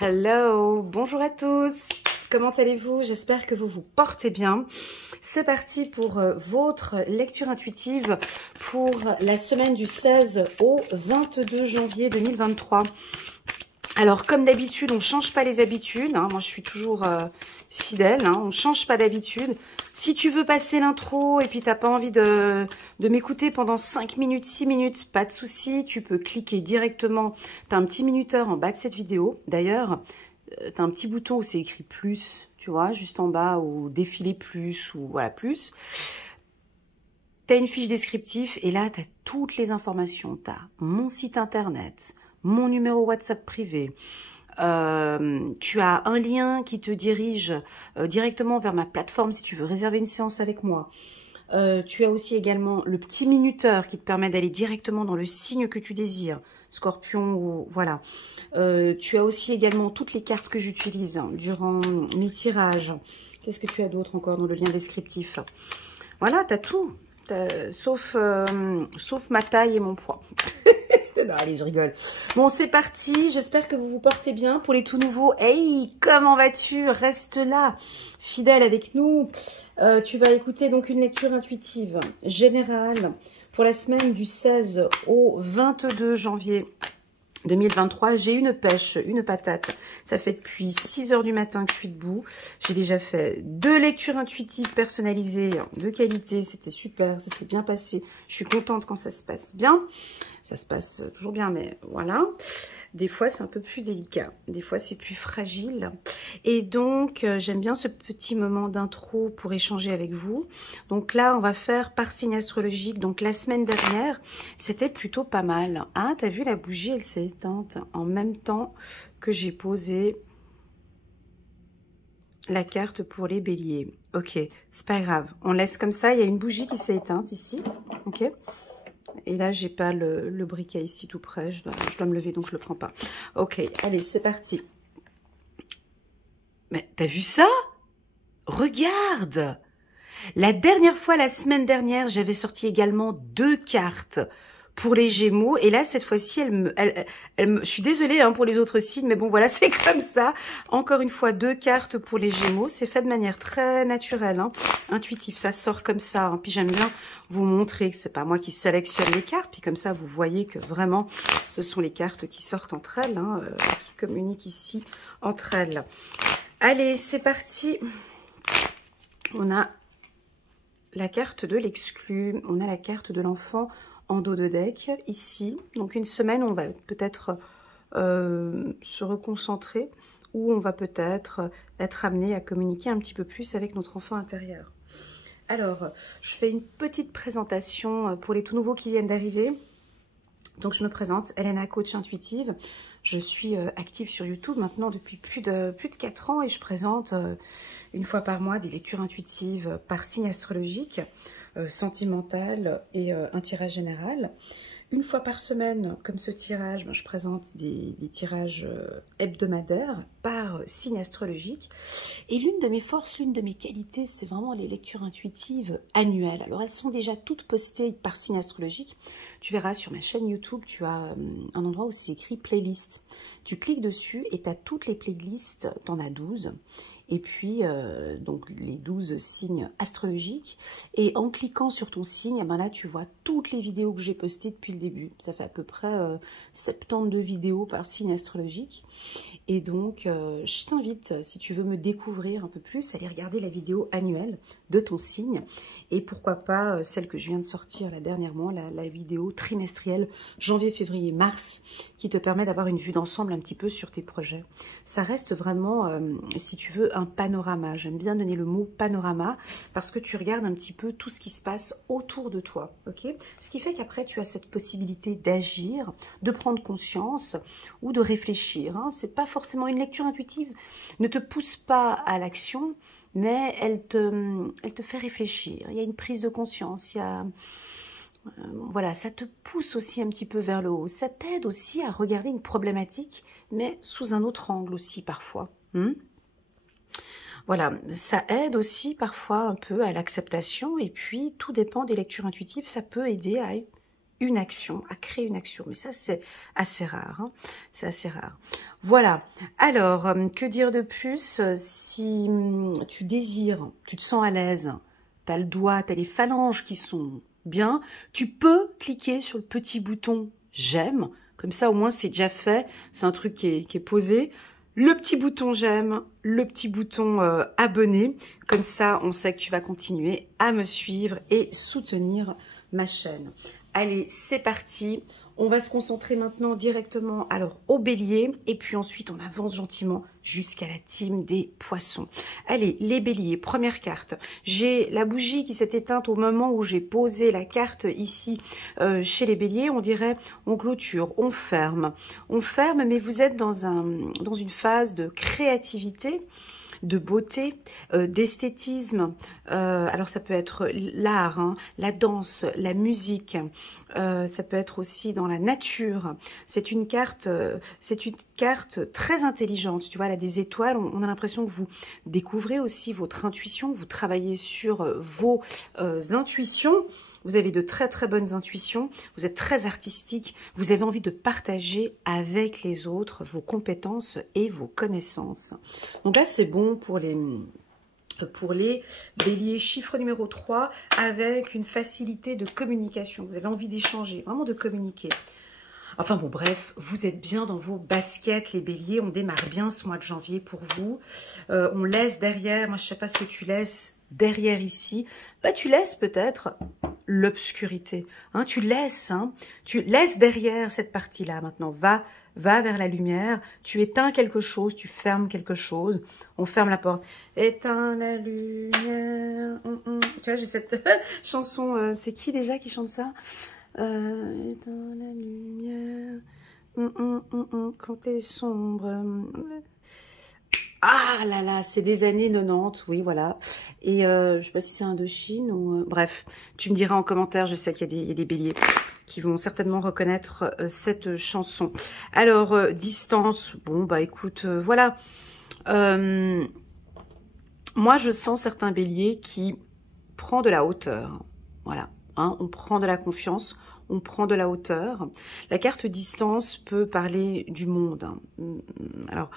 Hello, bonjour à tous, comment allez-vous? J'espère que vous vous portez bien. C'est parti pour votre lecture intuitive pour la semaine du 16 au 22 janvier 2023. Alors, comme d'habitude, on ne change pas les habitudes. Moi, je suis toujours fidèle. On ne change pas d'habitude. Si tu veux passer l'intro et puis tu n'as pas envie de m'écouter pendant 5 minutes, 6 minutes, pas de souci. Tu peux cliquer directement. Tu as un petit minuteur en bas de cette vidéo. D'ailleurs, tu as un petit bouton où c'est écrit plus, tu vois, juste en bas, ou défiler plus, ou voilà, plus. Tu as une fiche descriptive et là, tu as toutes les informations. Tu as mon site internet, mon numéro WhatsApp privé. Tu as un lien qui te dirige directement vers ma plateforme si tu veux réserver une séance avec moi. Tu as aussi également le petit minuteur qui te permet d'aller directement dans le signe que tu désires, Scorpion ou voilà. Tu as aussi également toutes les cartes que j'utilise durant mes tirages. Qu'est-ce que tu as d'autre encore dans le lien descriptif? Voilà, tu as tout. Sauf ma taille et mon poids. Non, allez, je rigole. Bon, c'est parti. J'espère que vous vous portez bien. Pour les tout nouveaux, hey, comment vas-tu? Reste là, fidèle avec nous. Tu vas écouter donc une lecture intuitive générale pour la semaine du 16 au 22 janvier 2023. J'ai une pêche, une patate. Ça fait depuis 6 h du matin que je suis debout. J'ai déjà fait 2 lectures intuitives personnalisées de qualité. C'était super, ça s'est bien passé. Je suis contente quand ça se passe bien. Ça se passe toujours bien, mais voilà. Des fois, c'est un peu plus délicat. Des fois, c'est plus fragile. Et donc, j'aime bien ce petit moment d'intro pour échanger avec vous. Donc là, on va faire par signe astrologique. Donc, la semaine dernière, c'était plutôt pas mal. Ah, t'as vu, la bougie, elle s'est éteinte en même temps que j'ai posé la carte pour les béliers. Ok, c'est pas grave. On laisse comme ça. Il y a une bougie qui s'est éteinte ici. Ok. Et là, j'ai pas le briquet ici tout près. Je dois me lever, donc je le prends pas. Ok, allez, c'est parti. Mais t'as vu ça? Regarde! La dernière fois, la semaine dernière, j'avais sorti également 2 cartes pour les Gémeaux. Et là, cette fois-ci, je suis désolée pour les autres signes, mais bon, voilà, c'est comme ça. Encore une fois, 2 cartes pour les Gémeaux. C'est fait de manière très naturelle, intuitive. Ça sort comme ça. Puis j'aime bien vous montrer que c'est pas moi qui sélectionne les cartes. Puis comme ça, vous voyez que vraiment, ce sont les cartes qui sortent entre elles, qui communiquent ici entre elles. Allez, c'est parti. On a la carte de l'exclu, on a la carte de l'enfant en dos de deck ici. Donc une semaine, on va peut-être se reconcentrer ou on va peut-être être amené à communiquer un petit peu plus avec notre enfant intérieur. Alors, je fais une petite présentation pour les tout nouveaux qui viennent d'arriver. Donc je me présente, Elena, coach intuitive. Je suis active sur YouTube maintenant depuis plus de 4 ans et je présente une fois par mois des lectures intuitives par signe astrologique, sentimental et un tirage général. Une fois par semaine, comme ce tirage, je présente des tirages hebdomadaires par signe astrologique. Et l'une de mes forces, l'une de mes qualités, c'est vraiment les lectures intuitives annuelles. Alors, elles sont déjà toutes postées par signe astrologique. Tu verras sur ma chaîne YouTube, tu as un endroit où c'est écrit playlist. Tu cliques dessus et tu as toutes les playlists, tu en as 12. Et puis, donc les 12 signes astrologiques. Et en cliquant sur ton signe, là, tu vois toutes les vidéos que j'ai postées depuis le début. Ça fait à peu près 72 vidéos par signe astrologique. Et donc, je t'invite, si tu veux me découvrir un peu plus, à aller regarder la vidéo annuelle de ton signe. Et pourquoi pas celle que je viens de sortir là dernièrement, la vidéo trimestrielle janvier, février, mars, qui te permet d'avoir une vue d'ensemble un petit peu sur tes projets. Ça reste vraiment, si tu veux, un panorama. J'aime bien donner le mot panorama parce que tu regardes un petit peu tout ce qui se passe autour de toi. Ok, ce qui fait qu'après, tu as cette possibilité d'agir, de prendre conscience ou de réfléchir. C'est pas forcément une lecture intuitive. Ne te pousse pas à l'action, mais elle te fait réfléchir. Il y a une prise de conscience, il y a... voilà, ça te pousse aussi un petit peu vers le haut. Ça t'aide aussi à regarder une problématique, mais sous un autre angle aussi parfois. Voilà, ça aide aussi parfois un peu à l'acceptation. Et puis, tout dépend des lectures intuitives. Ça peut aider à une action, à créer une action. Mais ça, c'est assez rare. Hein, c'est assez rare. Voilà. Alors, que dire de plus? Si tu désires, tu te sens à l'aise, tu as le doigt, tu as les phalanges qui sont bien, tu peux cliquer sur le petit bouton « J'aime ». Comme ça, au moins, c'est déjà fait. C'est un truc qui est posé. Le petit bouton « J'aime », le petit bouton « Abonner ». Comme ça, on sait que tu vas continuer à me suivre et soutenir ma chaîne. Allez, c'est parti. On va se concentrer maintenant directement alors au bélier et puis ensuite on avance gentiment jusqu'à la team des poissons. Allez, les béliers, première carte. J'ai la bougie qui s'est éteinte au moment où j'ai posé la carte ici chez les béliers. On dirait on clôture, on ferme, mais vous êtes dans une phase de créativité, de beauté, d'esthétisme. Alors ça peut être l'art, hein, la danse, la musique. Ça peut être aussi dans la nature. C'est une carte très intelligente. Tu vois, elle a des étoiles. On a l'impression que vous découvrez aussi votre intuition. Vous travaillez sur vos intuitions. Vous avez de très très bonnes intuitions, vous êtes très artistique, vous avez envie de partager avec les autres vos compétences et vos connaissances. Donc là, c'est bon pour les béliers, chiffre numéro 3, avec une facilité de communication. Vous avez envie d'échanger, vraiment de communiquer. Enfin bon, bref, vous êtes bien dans vos baskets, les béliers. On démarre bien ce mois de janvier pour vous. On laisse derrière, moi je sais pas ce que tu laisses derrière ici. Bah tu laisses peut-être l'obscurité. Hein, tu laisses derrière cette partie-là maintenant. Va vers la lumière. Tu éteins quelque chose, tu fermes quelque chose. On ferme la porte. Éteins la lumière. Tu vois, j'ai cette chanson. C'est qui déjà qui chante ça? Éteins la lumière. Quand t'es sombre. Ah là là, c'est des années 90, oui, voilà. Et je sais pas si c'est Indochine ou... bref, tu me diras en commentaire, je sais qu'il y a des béliers qui vont certainement reconnaître cette chanson. Alors, distance, bon, bah écoute, voilà. Moi, je sens certains béliers qui prend de la hauteur. Voilà, hein, on prend de la confiance, on prend de la hauteur. La carte distance peut parler du monde. Hein. Alors...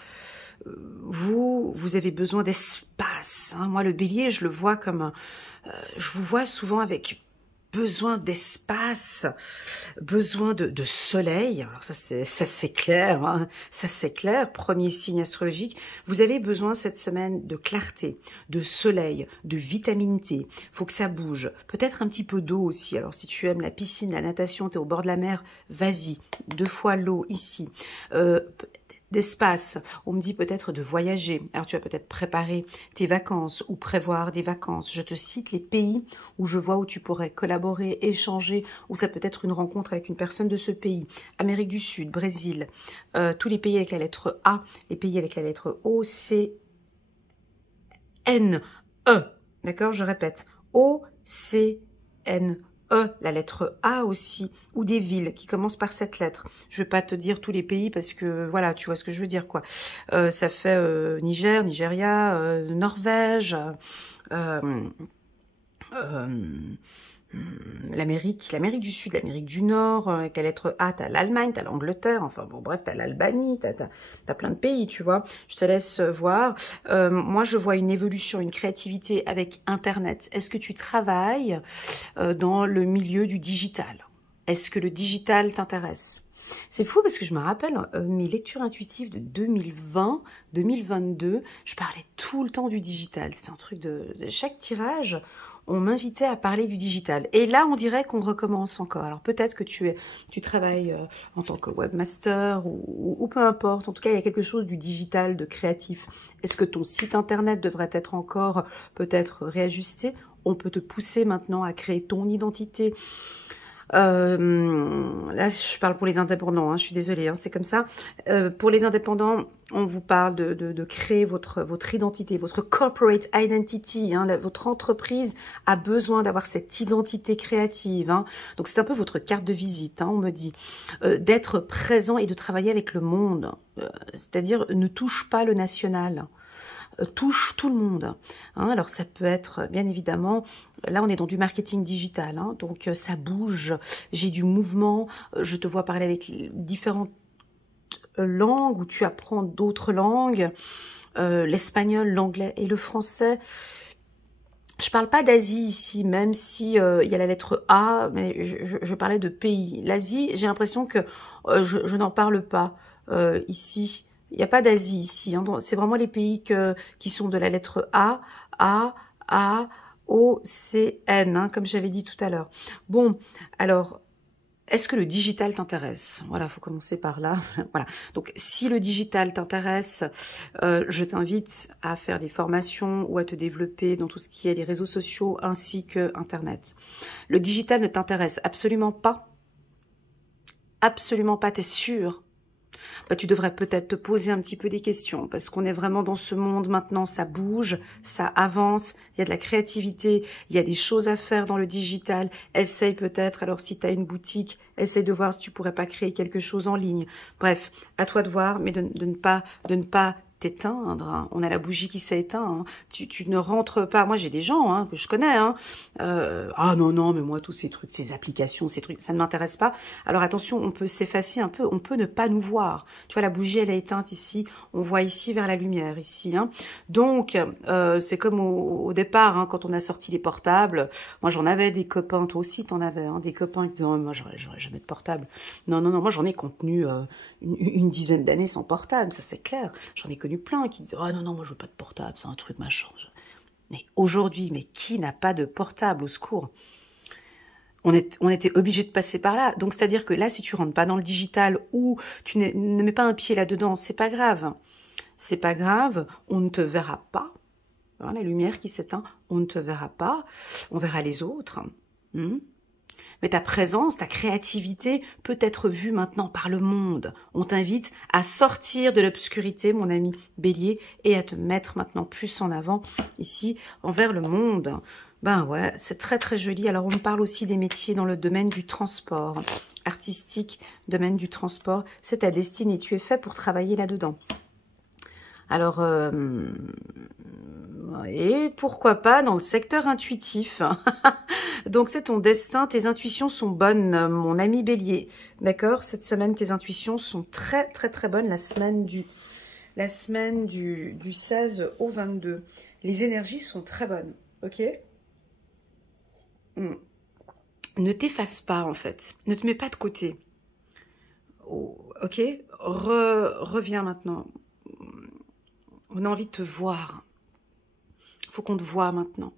vous avez besoin d'espace. Hein. Moi, le bélier, je le vois comme... je vous vois souvent avec besoin d'espace, besoin de soleil. Alors ça c'est clair, hein. Ça c'est clair. Premier signe astrologique. Vous avez besoin cette semaine de clarté, de soleil, de vitamine D. Faut que ça bouge. Peut-être un petit peu d'eau aussi. Alors si tu aimes la piscine, la natation, tu es au bord de la mer, vas-y. 2 fois l'eau ici. D'espace, on me dit peut-être de voyager. Alors tu vas peut-être préparer tes vacances ou prévoir des vacances. Je te cite les pays où je vois où tu pourrais collaborer, échanger, ou ça peut être une rencontre avec une personne de ce pays. Amérique du Sud, Brésil, tous les pays avec la lettre A, les pays avec la lettre O, C, N, E. D'accord, je répète. O, C, N, E, la lettre A aussi, ou des villes qui commencent par cette lettre. Je vais pas te dire tous les pays parce que, voilà, tu vois ce que je veux dire, quoi. Ça fait Niger, Nigeria, Norvège, l'Amérique du Sud, l'Amérique du Nord, avec la lettre A, t'as l'Allemagne, t'as l'Angleterre, enfin bon bref, t'as l'Albanie, t'as plein de pays, tu vois. Je te laisse voir. Moi, je vois une évolution, une créativité avec Internet. Est-ce que tu travailles dans le milieu du digital? Est-ce que le digital t'intéresse? C'est fou parce que je me rappelle mes lectures intuitives de 2020, 2022, je parlais tout le temps du digital. C'était un truc de chaque tirage. On m'invitait à parler du digital. Et là, on dirait qu'on recommence encore. Alors peut-être que tu travailles en tant que webmaster ou peu importe. En tout cas, il y a quelque chose du digital, de créatif. Est-ce que ton site internet devrait être encore peut-être réajusté? On peut te pousser maintenant à créer ton identité. Là, je parle pour les indépendants, hein, je suis désolée, hein, c'est comme ça. Pour les indépendants, on vous parle de créer votre identité, votre corporate identity. Hein, votre entreprise a besoin d'avoir cette identité créative. Hein. Donc, c'est un peu votre carte de visite, hein, on me dit. D'être présent et de travailler avec le monde. C'est-à-dire, ne touche pas le national. touche tout le monde. Hein. Alors ça peut être, bien évidemment, là on est dans du marketing digital, hein, donc ça bouge, j'ai du mouvement, je te vois parler avec différentes langues, ou tu apprends d'autres langues, l'espagnol, l'anglais et le français. Je parle pas d'Asie ici, même si il y a la lettre A, mais je parlais de pays. L'Asie, j'ai l'impression que je n'en parle pas ici. Il n'y a pas d'Asie ici. Hein. C'est vraiment les pays qui sont de la lettre A, O, C, N, hein, comme j'avais dit tout à l'heure. Bon, alors... Est-ce que le digital t'intéresse? Voilà, faut commencer par là. Voilà. Donc, si le digital t'intéresse, je t'invite à faire des formations ou à te développer dans tout ce qui est les réseaux sociaux ainsi que Internet. Le digital ne t'intéresse absolument pas. Absolument pas, t'es sûr? Bah, tu devrais peut-être te poser un petit peu des questions, parce qu'on est vraiment dans ce monde maintenant, ça bouge, ça avance, il y a de la créativité, il y a des choses à faire dans le digital. Essaye peut-être, alors si tu as une boutique, essaye de voir si tu pourrais pas créer quelque chose en ligne. Bref, à toi de voir, mais de ne pas t'éteindre. Hein. On a la bougie qui s'est éteinte. Hein. Tu ne rentres pas. Moi, j'ai des gens que je connais. Hein. Ah non, mais moi, tous ces trucs, ces applications, ces trucs, ça ne m'intéresse pas. Alors attention, on peut s'effacer un peu. On peut ne pas nous voir. Tu vois, la bougie, elle est éteinte ici. On voit ici vers la lumière, ici. Hein. Donc, c'est comme au départ, hein, quand on a sorti les portables. Moi, j'en avais des copains. Toi aussi, t'en avais des copains qui disaient oh, moi, j'aurais jamais de portable. Non, moi, j'en ai contenu une dizaine d'années sans portable. Ça, c'est clair. J'en ai connu plein qui disaient « Oh non, moi je veux pas de portable, c'est un truc machin. » Mais aujourd'hui, mais qui n'a pas de portable, au secours? On était obligé de passer par là. Donc, c'est-à-dire que là, si tu rentres pas dans le digital ou tu ne mets pas un pied là-dedans, c'est pas grave. C'est pas grave, on ne te verra pas. Hein, la lumière qui s'éteint, on ne te verra pas. On verra les autres. Mais ta présence, ta créativité peut être vue maintenant par le monde. On t'invite à sortir de l'obscurité, mon ami Bélier, et à te mettre maintenant plus en avant, ici, envers le monde. Ben ouais, c'est très très joli. Alors on me parle aussi des métiers dans le domaine du transport, artistique, domaine du transport. C'est ta destinée, tu es fait pour travailler là-dedans. Alors, et pourquoi pas dans le secteur intuitif. Donc c'est ton destin, tes intuitions sont bonnes, mon ami Bélier. D'accord? Cette semaine, tes intuitions sont très très très bonnes. La semaine du 16 au 22. Les énergies sont très bonnes. Ok? Ne t'efface pas en fait. Ne te mets pas de côté. Oh, ok? Reviens maintenant. On a envie de te voir. Il faut qu'on te voie maintenant.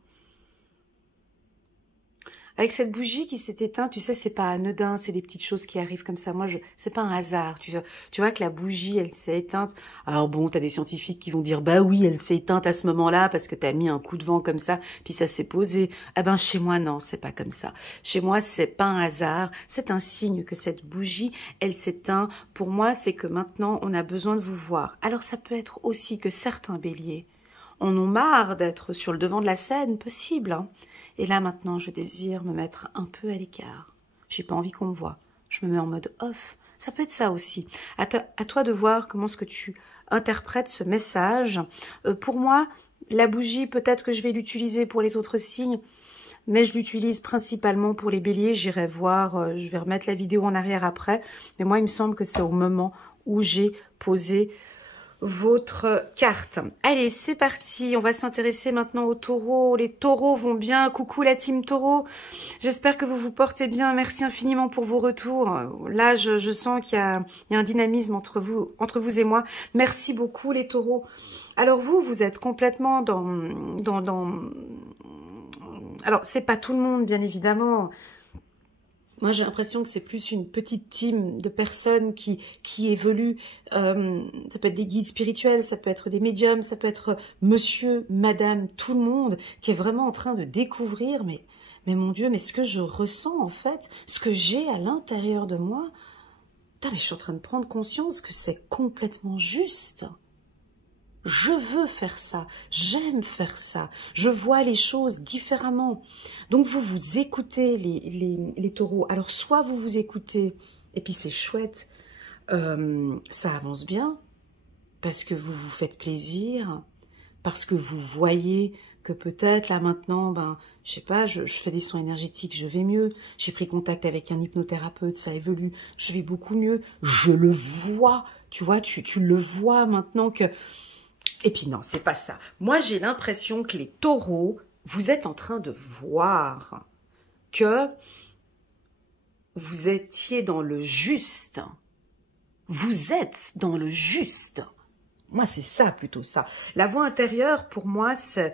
Avec cette bougie qui s'est éteinte, tu sais, c'est pas anodin, c'est des petites choses qui arrivent comme ça. Moi, c'est pas un hasard. Tu vois que la bougie, elle s'est éteinte. Alors bon, t'as des scientifiques qui vont dire, bah oui, elle s'est éteinte à ce moment-là parce que t'as mis un coup de vent comme ça, puis ça s'est posé. Ah ben, chez moi, non, c'est pas comme ça. Chez moi, c'est pas un hasard. C'est un signe que cette bougie, elle s'éteint. Pour moi, c'est que maintenant, on a besoin de vous voir. Alors, ça peut être aussi que certains béliers en ont marre d'être sur le devant de la scène, possible, hein. Et là, maintenant, je désire me mettre un peu à l'écart. J'ai pas envie qu'on me voie. Je me mets en mode off. Ça peut être ça aussi. À toi de voir comment est-ce que tu interprètes ce message. Pour moi, la bougie, peut-être que je vais l'utiliser pour les autres signes, mais je l'utilise principalement pour les béliers. J'irai voir, je vais remettre la vidéo en arrière après. Mais moi, il me semble que c'est au moment où j'ai posé votre carte. Allez, c'est parti. On va s'intéresser maintenant aux taureaux. Les taureaux vont bien. Coucou la team taureau. J'espère que vous vous portez bien. Merci infiniment pour vos retours. Là, je sens qu'il y a un dynamisme entre vous et moi. Merci beaucoup les taureaux. Alors vous êtes complètement Alors, c'est pas tout le monde, bien évidemment. Moi, j'ai l'impression que c'est plus une petite team de personnes qui évoluent. Ça peut être des guides spirituels, ça peut être des médiums, ça peut être monsieur, madame, tout le monde qui est vraiment en train de découvrir. Mais mon Dieu, mais ce que je ressens en fait, ce que j'ai à l'intérieur de moi, putain, mais je suis en train de prendre conscience que c'est complètement juste. Je veux faire ça, j'aime faire ça, je vois les choses différemment. Donc vous écoutez les taureaux. Alors soit vous écoutez, et puis c'est chouette, ça avance bien, parce que vous vous faites plaisir, parce que vous voyez que peut-être là maintenant, ben, je sais pas, je fais des soins énergétiques, je vais mieux. J'ai pris contact avec un hypnothérapeute, ça évolue, je vais beaucoup mieux. Je le vois, tu vois, tu le vois maintenant que... Et puis non, c'est pas ça. Moi, j'ai l'impression que les taureaux, vous êtes en train de voir que vous étiez dans le juste. Vous êtes dans le juste. Moi, c'est ça, plutôt ça. La voix intérieure, pour moi, c'est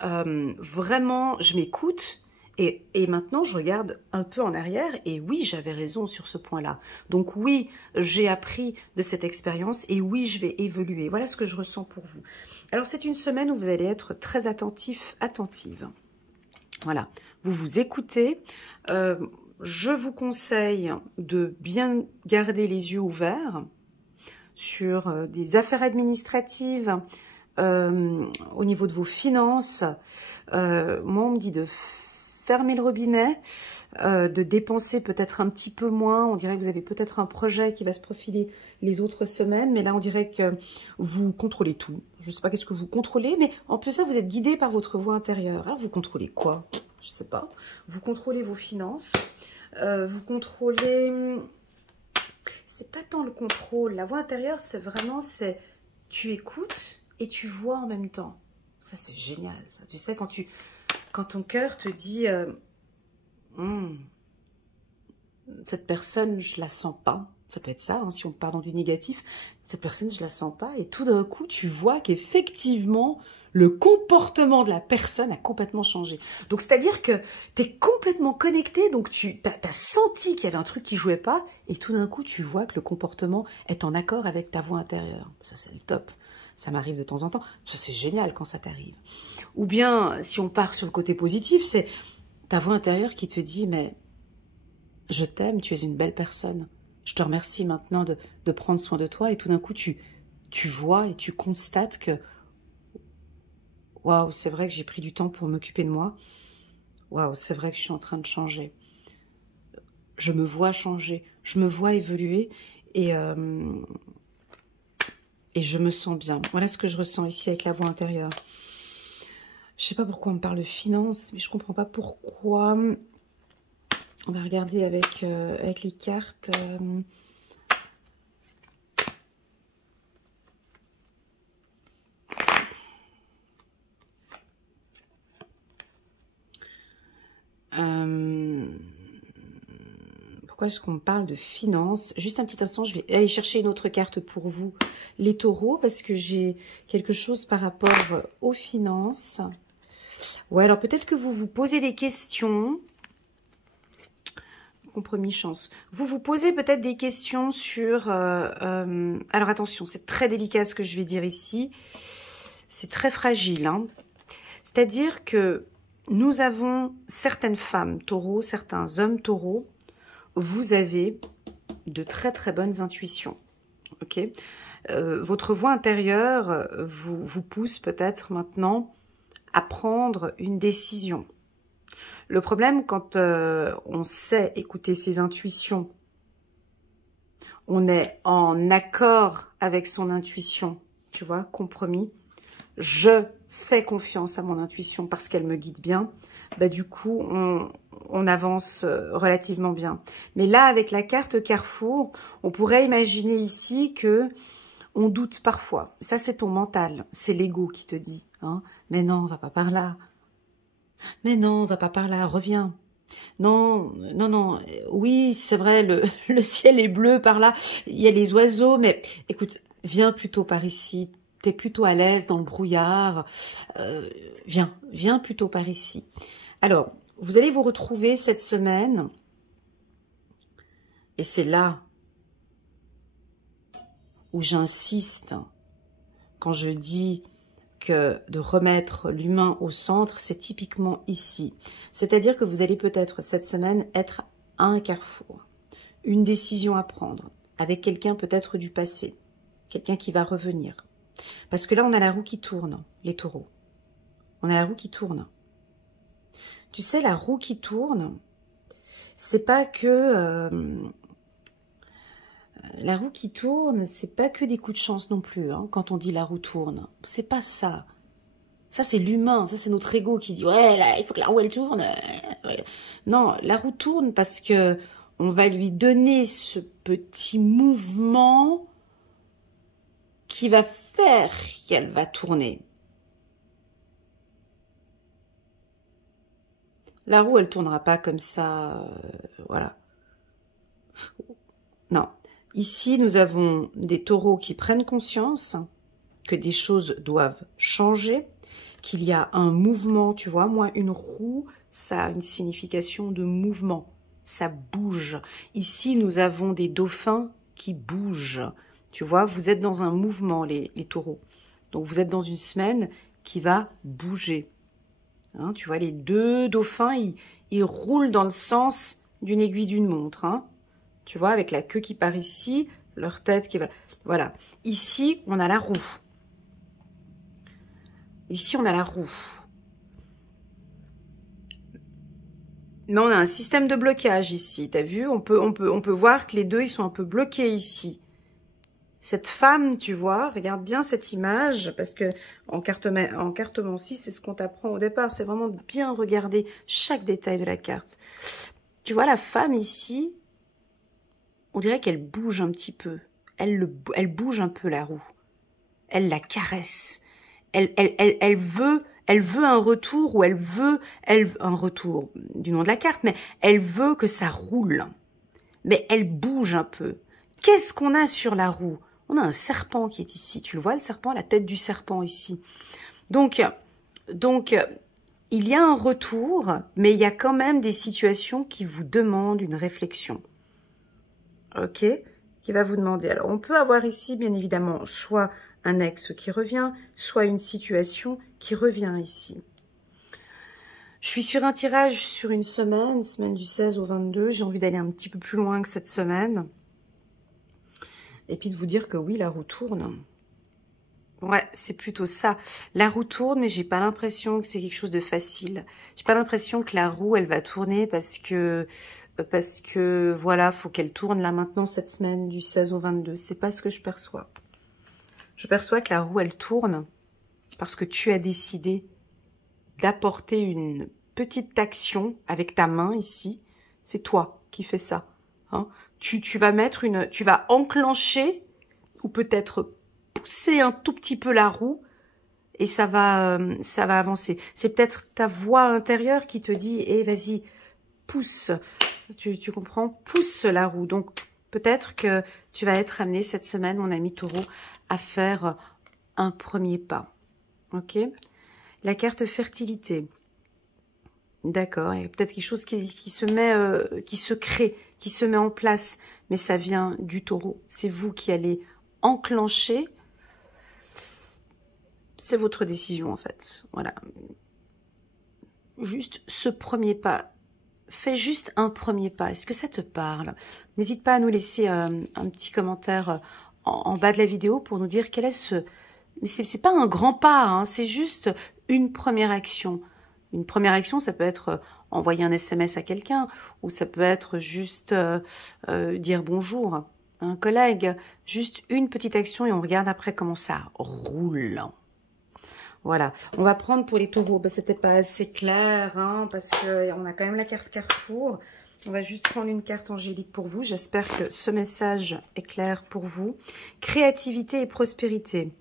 vraiment, je m'écoute et maintenant, je regarde un peu en arrière et oui, j'avais raison sur ce point-là. Donc oui, j'ai appris de cette expérience et oui, je vais évoluer. Voilà ce que je ressens pour vous. Alors, c'est une semaine où vous allez être très attentif, attentive. Voilà, vous vous écoutez. Je vous conseille de bien garder les yeux ouverts sur des affaires administratives, au niveau de vos finances. Moi, on me dit de fermer le robinet, de dépenser peut-être un petit peu moins. On dirait que vous avez peut-être un projet qui va se profiler les autres semaines, mais là, on dirait que vous contrôlez tout. Je ne sais pas qu'est-ce que vous contrôlez, mais en plus ça, vous êtes guidé par votre voix intérieure. Alors, vous contrôlez quoi? Je ne sais pas. Vous contrôlez vos finances. Vous contrôlez... C'est pas tant le contrôle. La voix intérieure, c'est vraiment, tu écoutes et tu vois en même temps. Ça, c'est génial, ça. Tu sais, quand ton cœur te dit cette personne, je la sens pas. Ça peut être ça, hein, si on part dans du négatif. Cette personne, je la sens pas. Et tout d'un coup, tu vois qu'effectivement, le comportement de la personne a complètement changé. Donc, c'est-à-dire que tu es complètement connecté, donc tu as senti qu'il y avait un truc qui jouait pas, et tout d'un coup, tu vois que le comportement est en accord avec ta voix intérieure. Ça, c'est le top. Ça m'arrive de temps en temps. Ça, c'est génial quand ça t'arrive. Ou bien, si on part sur le côté positif, c'est ta voix intérieure qui te dit, mais je t'aime, tu es une belle personne. Je te remercie maintenant de prendre soin de toi, et tout d'un coup, tu vois et tu constates que waouh, c'est vrai que j'ai pris du temps pour m'occuper de moi. Waouh, c'est vrai que je suis en train de changer. Je me vois changer, je me vois évoluer et je me sens bien. Voilà ce que je ressens ici avec la voix intérieure. Je ne sais pas pourquoi on me parle de finances, mais je ne comprends pas pourquoi. On va regarder avec les cartes. Pourquoi est-ce qu'on me parle de finances? Juste un petit instant, je vais aller chercher une autre carte pour vous, les taureaux, parce que j'ai quelque chose par rapport aux finances. Ouais, alors peut-être que vous vous posez des questions. Compromis, chance. Vous vous posez peut-être des questions sur... alors attention, c'est très délicat ce que je vais dire ici. C'est très fragile, hein. C'est-à-dire que nous avons certaines femmes taureaux, certains hommes taureaux. Vous avez de très très bonnes intuitions. Ok, votre voix intérieure vous pousse peut-être maintenant à prendre une décision. Le problème, quand on sait écouter ses intuitions, on est en accord avec son intuition, tu vois, compromis. Je fais confiance à mon intuition parce qu'elle me guide bien. Bah, du coup, on avance relativement bien. Mais là, avec la carte Carrefour, on pourrait imaginer ici que on doute parfois. Ça, c'est ton mental. C'est l'ego qui te dit, hein, mais non, on va pas par là. Mais non, on va pas par là, reviens. Non, non, non, oui, c'est vrai, le ciel est bleu par là, il y a les oiseaux, mais écoute, viens plutôt par ici, t'es plutôt à l'aise dans le brouillard, viens plutôt par ici. Alors, vous allez vous retrouver cette semaine, et c'est là où j'insiste quand je dis que de remettre l'humain au centre, c'est typiquement ici. C'est-à-dire que vous allez peut-être cette semaine être à un carrefour, une décision à prendre, avec quelqu'un peut-être du passé, quelqu'un qui va revenir. Parce que là, on a la roue qui tourne, les taureaux. On a la roue qui tourne. Tu sais, la roue qui tourne, c'est pas que... la roue qui tourne, c'est pas que des coups de chance non plus, hein, quand on dit la roue tourne. C'est pas ça. Ça, c'est l'humain. Ça, c'est notre ego qui dit, ouais, là, il faut que la roue, elle tourne. Ouais. Non, la roue tourne parce que on va lui donner ce petit mouvement qui va faire qu'elle va tourner. La roue, elle tournera pas comme ça, voilà. Non. Ici, nous avons des taureaux qui prennent conscience que des choses doivent changer, qu'il y a un mouvement, tu vois. Moi, une roue, ça a une signification de mouvement. Ça bouge. Ici, nous avons des dauphins qui bougent. Tu vois, vous êtes dans un mouvement, les taureaux. Donc, vous êtes dans une semaine qui va bouger. Hein, tu vois, les deux dauphins, ils roulent dans le sens d'une aiguille d'une montre. Hein. Tu vois, avec la queue qui part ici, leur tête qui va... Voilà. Ici, on a la roue. Ici, on a la roue. Mais on a un système de blocage ici. T'as vu, on peut voir que les deux, ils sont un peu bloqués ici. Cette femme, tu vois, regarde bien cette image, parce que en cartomancie, c'est ce qu'on t'apprend au départ. C'est vraiment de bien regarder chaque détail de la carte. Tu vois, la femme ici, on dirait qu'elle bouge un petit peu. Elle bouge un peu la roue. Elle la caresse. Elle veut un retour ou elle veut un retour du nom de la carte, mais elle veut que ça roule. Mais elle bouge un peu. Qu'est-ce qu'on a sur la roue? On a un serpent qui est ici. Tu le vois, le serpent, la tête du serpent ici. Donc, il y a un retour, mais il y a quand même des situations qui vous demandent une réflexion. Ok? Qui va vous demander. Alors, on peut avoir ici, bien évidemment, soit un ex qui revient, soit une situation qui revient ici. Je suis sur un tirage sur une semaine du 16 au 22. J'ai envie d'aller un petit peu plus loin que cette semaine. Et puis de vous dire que oui, la roue tourne. Ouais, c'est plutôt ça. La roue tourne, mais j'ai pas l'impression que c'est quelque chose de facile. J'ai pas l'impression que la roue, elle va tourner parce que voilà, faut qu'elle tourne là maintenant cette semaine du 16 au 22. C'est pas ce que je perçois. Je perçois que la roue, elle tourne parce que tu as décidé d'apporter une petite action avec ta main ici. C'est toi qui fais ça. Hein. Tu vas enclencher ou peut-être pousser un tout petit peu la roue et ça va avancer. C'est peut-être ta voix intérieure qui te dit, eh, vas-y, pousse. Tu comprends? Pousse la roue. Donc, peut-être que tu vas être amené cette semaine, mon ami Taureau, à faire un premier pas. Ok? La carte fertilité. D'accord. Il y a peut-être quelque chose qui se crée, qui se met en place. Mais ça vient du Taureau. C'est vous qui allez enclencher. C'est votre décision, en fait. Voilà. Juste ce premier pas. Fais juste un premier pas. Est-ce que ça te parle? N'hésite pas à nous laisser un petit commentaire en bas de la vidéo pour nous dire quel est ce... Mais c'est pas un grand pas, hein, c'est juste une première action. Une première action, ça peut être envoyer un SMS à quelqu'un, ou ça peut être juste dire bonjour à un collègue. Juste une petite action et on regarde après comment ça roule. Voilà, on va prendre pour les taureaux. Ben, c'était pas assez clair, hein, parce que on a quand même la carte Carrefour. On va juste prendre une carte angélique pour vous. J'espère que ce message est clair pour vous. Créativité et prospérité.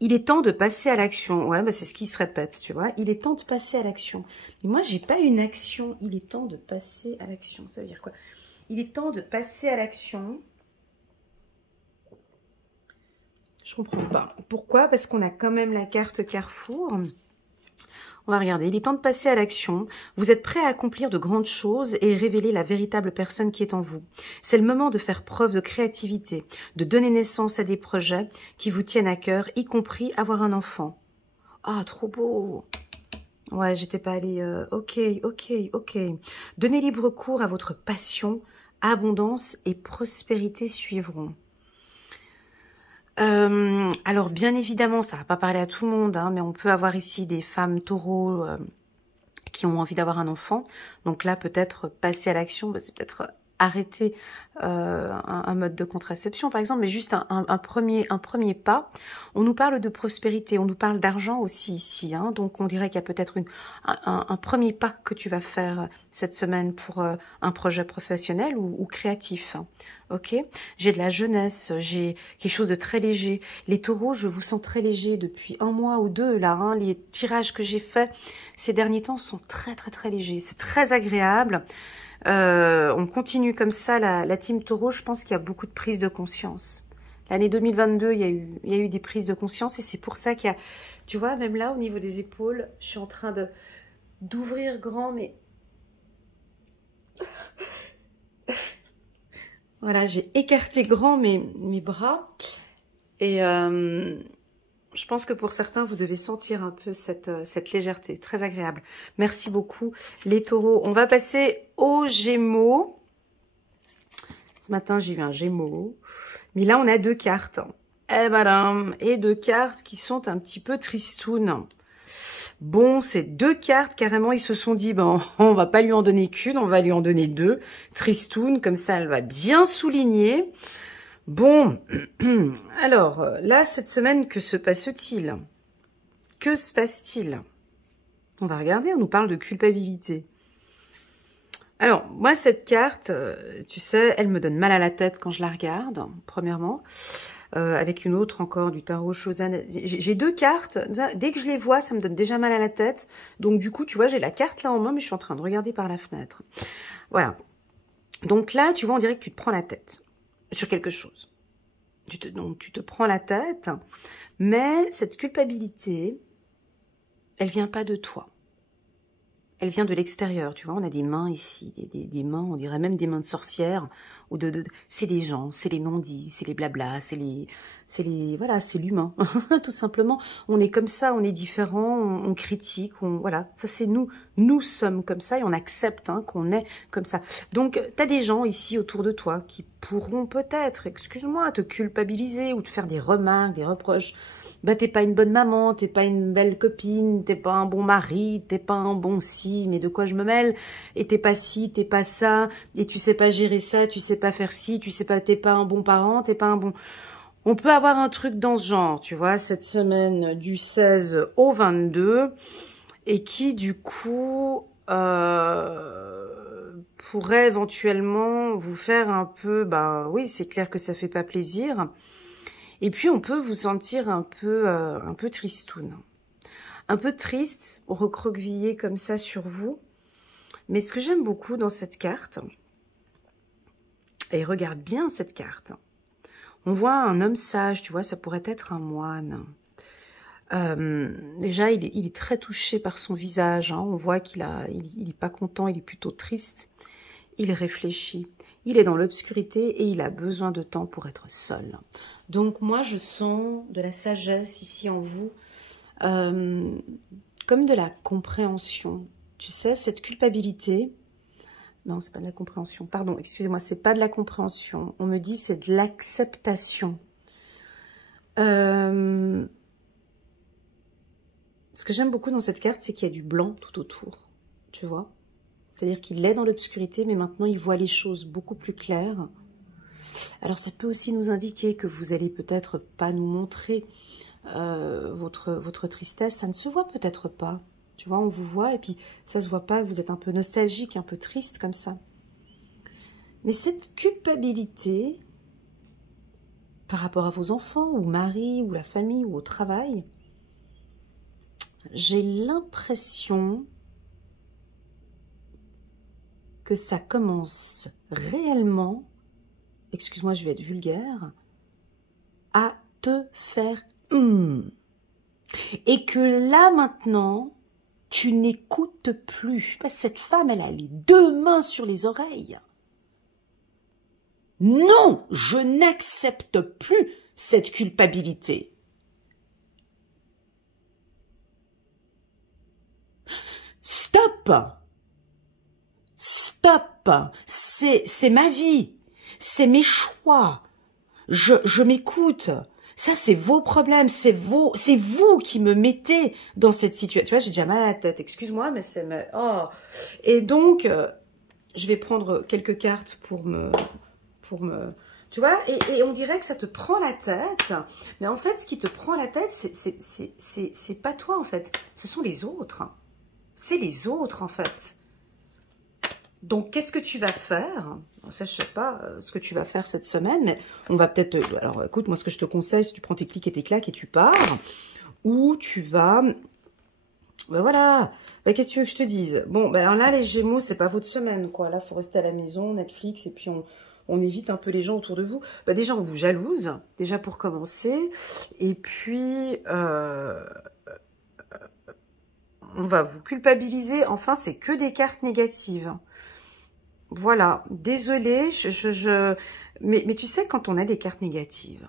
Il est temps de passer à l'action. Ouais, bah c'est ce qui se répète, tu vois. Il est temps de passer à l'action. Mais moi, j'ai pas une action. Il est temps de passer à l'action. Ça veut dire quoi? Il est temps de passer à l'action. Je comprends pas. Pourquoi? Parce qu'on a quand même la carte Carrefour. On va regarder. Il est temps de passer à l'action. Vous êtes prêt à accomplir de grandes choses et révéler la véritable personne qui est en vous. C'est le moment de faire preuve de créativité, de donner naissance à des projets qui vous tiennent à cœur, y compris avoir un enfant. Ah, trop beau! Ouais, j'étais pas allée... Ok. Donnez libre cours à votre passion. Abondance et prospérité suivront. Alors, bien évidemment, ça va pas parler à tout le monde, hein, mais on peut avoir ici des femmes taureaux qui ont envie d'avoir un enfant. Donc là, peut-être passer à l'action, bah, c'est peut-être arrêter un mode de contraception, par exemple, mais juste un premier pas. On nous parle de prospérité, on nous parle d'argent aussi ici, hein, donc on dirait qu'il y a peut-être un premier pas que tu vas faire cette semaine pour un projet professionnel ou créatif. Ok, j'ai de la jeunesse, j'ai quelque chose de très léger. Les taureaux, je vous sens très léger depuis 1 mois ou 2 là. Hein, les tirages que j'ai faits ces derniers temps sont très très très légers. C'est très agréable. On continue comme ça, la team taureau, je pense qu'il y a beaucoup de prises de conscience. L'année 2022, il y a eu des prises de conscience et c'est pour ça qu'il y a, tu vois, même là, au niveau des épaules, je suis en train d'ouvrir grand, mais... Voilà, j'ai écarté grand mes bras et je pense que pour certains, vous devez sentir un peu cette légèreté, très agréable. Merci beaucoup les taureaux. On va passer aux Gémeaux. Ce matin, j'ai eu un Gémeaux. Mais là, on a 2 cartes. Eh madame, et 2 cartes qui sont un petit peu tristounes. Bon, ces 2 cartes, carrément, ils se sont dit, bon, on va pas lui en donner qu'une, on va lui en donner 2. Tristounes, comme ça, elle va bien souligner. Bon, alors, là, cette semaine, que se passe-t-il? Que se passe-t-il? On va regarder, on nous parle de culpabilité. Alors, moi, cette carte, tu sais, elle me donne mal à la tête quand je la regarde, premièrement. Avec une autre encore du tarot Chosan. J'ai 2 cartes, dès que je les vois, ça me donne déjà mal à la tête. Donc du coup, tu vois, j'ai la carte là en main, mais je suis en train de regarder par la fenêtre. Voilà. Donc là, tu vois, on dirait que tu te prends la tête sur quelque chose. Donc tu te prends la tête, mais cette culpabilité, elle vient pas de toi. Elle vient de l'extérieur, tu vois, on a des mains ici, des mains, on dirait même des mains de sorcières, ou c'est des gens, c'est les non-dits, c'est les blablas, voilà, c'est l'humain, tout simplement. On est comme ça, on est différent, on critique, voilà, ça c'est nous. Nous sommes comme ça et on accepte qu'on est comme ça. Donc, tu as des gens ici autour de toi qui pourront peut-être, excuse-moi, te culpabiliser ou te faire des remarques, des reproches. Bah, t'es pas une bonne maman, t'es pas une belle copine, t'es pas un bon mari, t'es pas un bon ci, mais de quoi je me mêle? Et t'es pas ci, t'es pas ça, et tu sais pas gérer ça, tu sais pas faire ci, tu sais pas, t'es pas un bon parent, t'es pas un bon... On peut avoir un truc dans ce genre, tu vois, cette semaine du 16 au 22, et qui, du coup, pourrait éventuellement vous faire un peu... Bah oui, c'est clair que ça fait pas plaisir. Et puis, on peut vous sentir un peu tristoune. Un peu triste, recroquevillé comme ça sur vous. Mais ce que j'aime beaucoup dans cette carte, et regarde bien cette carte, on voit un homme sage, tu vois, ça pourrait être un moine. Déjà, il est très touché par son visage. Hein, on voit qu'il est pas content, il est plutôt triste. Il réfléchit, il est dans l'obscurité et il a besoin de temps pour être seul. Donc moi, je sens de la sagesse ici en vous, comme de la compréhension. Tu sais, cette culpabilité, non, c'est pas de la compréhension, pardon, excusez-moi, c'est pas de la compréhension. On me dit c'est de l'acceptation. Ce que j'aime beaucoup dans cette carte, c'est qu'il y a du blanc tout autour, tu vois. C'est-à-dire qu'il est dans l'obscurité, mais maintenant il voit les choses beaucoup plus claires. Alors ça peut aussi nous indiquer que vous allez peut-être pas nous montrer votre tristesse. Ça ne se voit peut-être pas. Tu vois, on vous voit et puis ça se voit pas. Vous êtes un peu nostalgique, un peu triste comme ça. Mais cette culpabilité par rapport à vos enfants, ou mari, ou la famille, ou au travail, j'ai l'impression que ça commence réellement, excuse-moi, je vais être vulgaire, à te faire et que là maintenant, tu n'écoutes plus. Parce que cette femme, elle a les 2 mains sur les oreilles. Non, je n'accepte plus cette culpabilité. Stop! Stop! C'est ma vie. C'est mes choix. Je m'écoute. Ça, c'est vos problèmes. C'est vous qui me mettez dans cette situation. Tu vois, j'ai déjà mal à la tête. Excuse-moi, mais c'est... Oh. Et donc, je vais prendre quelques cartes pour me... Tu vois, et on dirait que ça te prend la tête. Mais en fait, ce qui te prend la tête, c'est pas toi, en fait. Ce sont les autres. C'est les autres, en fait. Donc, qu'est-ce que tu vas faire? Ça, je sais pas ce que tu vas faire cette semaine, mais on va peut-être... Alors, écoute, moi, ce que je te conseille, c'est que tu prends tes clics et tes claques et tu pars. Ou tu vas... Ben voilà, ben, qu'est-ce que tu veux que je te dise? Bon, ben alors là, les Gémeaux, c'est pas votre semaine, quoi. Là, il faut rester à la maison, Netflix, et puis on évite un peu les gens autour de vous. Ben déjà, on vous jalouse, déjà pour commencer. Et puis, on va vous culpabiliser. Enfin, c'est que des cartes négatives. Voilà, désolée, mais tu sais, quand on a des cartes négatives,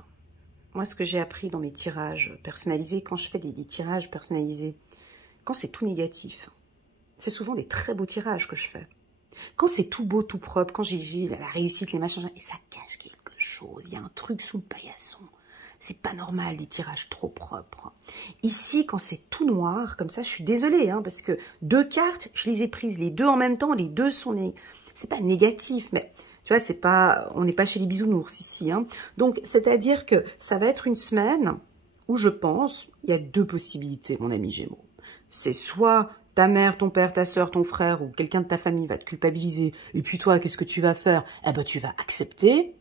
moi, ce que j'ai appris dans mes tirages personnalisés, quand je fais des tirages personnalisés, quand c'est tout négatif, c'est souvent des très beaux tirages que je fais. Quand c'est tout beau, tout propre, quand j'ai la réussite, les machins, et ça cache quelque chose, il y a un truc sous le paillasson. C'est pas normal, des tirages trop propres. Ici, quand c'est tout noir, comme ça, je suis désolée, hein, parce que 2 cartes, je les ai prises, les 2 en même temps, les 2 sont... C'est pas négatif, mais... Tu vois, c'est pas, on n'est pas chez les bisounours ici. Hein. Donc, c'est-à-dire que ça va être une semaine où je pense, il y a 2 possibilités, mon ami Gémeaux. C'est soit ta mère, ton père, ta soeur, ton frère ou quelqu'un de ta famille va te culpabiliser. Et puis toi, qu'est-ce que tu vas faire? Eh ben, tu vas accepter.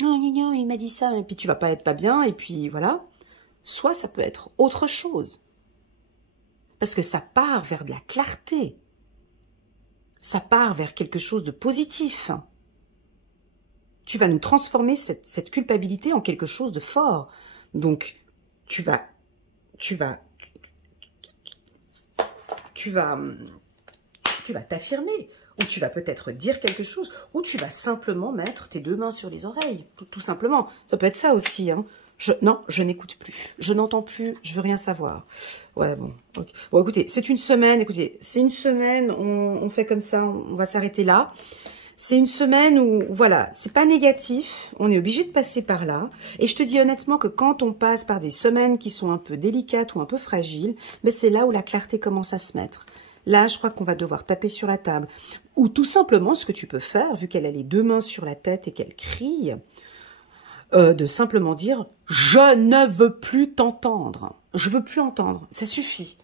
Non, non, non, il m'a dit ça. Et puis tu vas pas être pas bien. Et puis voilà. Soit ça peut être autre chose. Parce que ça part vers de la clarté. Ça part vers quelque chose de positif. Tu vas nous transformer cette culpabilité en quelque chose de fort. Donc, tu vas t'affirmer, ou tu vas peut-être dire quelque chose, ou tu vas simplement mettre tes 2 mains sur les oreilles, tout simplement. Ça peut être ça aussi, hein. Non, je n'écoute plus, je n'entends plus, je veux rien savoir. Ouais, bon, okay. Bon, écoutez, c'est une semaine, on fait comme ça, on va s'arrêter là. C'est une semaine où, voilà, c'est pas négatif, on est obligé de passer par là. Et je te dis honnêtement que quand on passe par des semaines qui sont un peu délicates ou un peu fragiles, ben c'est là où la clarté commence à se mettre. Là, je crois qu'on va devoir taper sur la table. Ou tout simplement, ce que tu peux faire, vu qu'elle a les 2 mains sur la tête et qu'elle crie, de simplement dire « Je ne veux plus t'entendre. Je veux plus entendre. Ça suffit.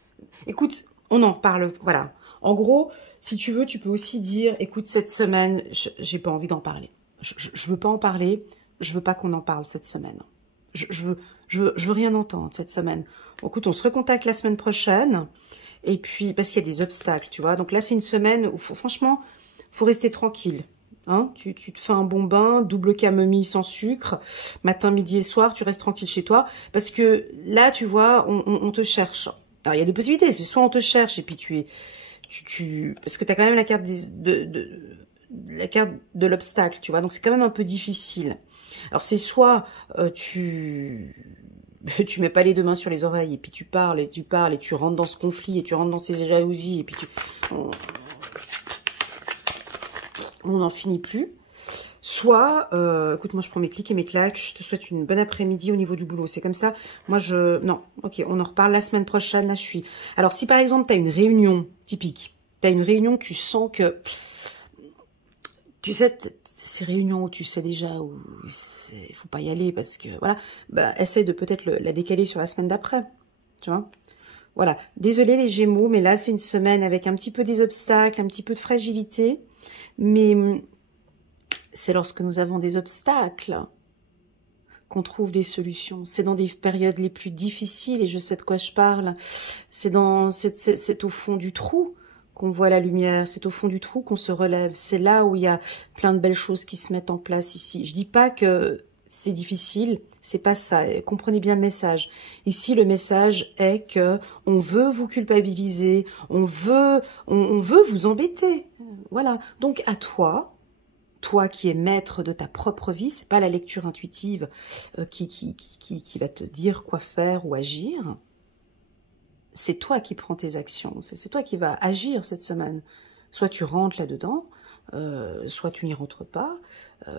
Écoute, on en parle. Voilà. En gros... Si tu veux, tu peux aussi dire, écoute, cette semaine, j'ai pas envie d'en parler. Je veux pas en parler, je veux pas qu'on en parle cette semaine. Je veux rien entendre cette semaine. Bon, écoute, on se recontacte la semaine prochaine, et puis, parce qu'il y a des obstacles, tu vois. Donc là, c'est une semaine où, franchement, faut rester tranquille. Hein, tu te fais un bon bain, double camomille sans sucre, matin, midi et soir, tu restes tranquille chez toi, parce que là, tu vois, on te cherche. Alors, il y a 2 possibilités, c'est soit on te cherche, et puis parce que tu as quand même la carte de l'obstacle, tu vois, donc c'est quand même un peu difficile. Alors c'est soit tu mets pas les 2 mains sur les oreilles et puis tu parles et tu rentres dans ce conflit et tu rentres dans ces jalousies et puis on n'en finit plus. Soit, écoute, moi je prends mes clics et mes claques, je te souhaite une bonne après-midi au niveau du boulot, c'est comme ça. Moi non, ok, on en reparle la semaine prochaine, là je suis... Alors si par exemple tu as une réunion typique, tu as une réunion, tu sens que... Tu sais, ces réunions où tu sais déjà où il faut pas y aller parce que, voilà, bah essaie de peut-être la décaler sur la semaine d'après, tu vois. Voilà, désolé les Gémeaux, mais là c'est une semaine avec un petit peu des obstacles, un petit peu de fragilité, mais... C'est lorsque nous avons des obstacles qu'on trouve des solutions. C'est dans des périodes les plus difficiles, et je sais de quoi je parle. C'est au fond du trou qu'on voit la lumière. C'est au fond du trou qu'on se relève. C'est là où il y a plein de belles choses qui se mettent en place ici. Je dis pas que c'est difficile, c'est pas ça. Comprenez bien le message. Ici, le message est que on veut vous culpabiliser, on veut vous embêter. Voilà. Donc à toi qui es maître de ta propre vie, c'est pas la lecture intuitive qui va te dire quoi faire ou agir. C'est toi qui prends tes actions, c'est toi qui vas agir cette semaine. Soit tu rentres là-dedans, soit tu n'y rentres pas,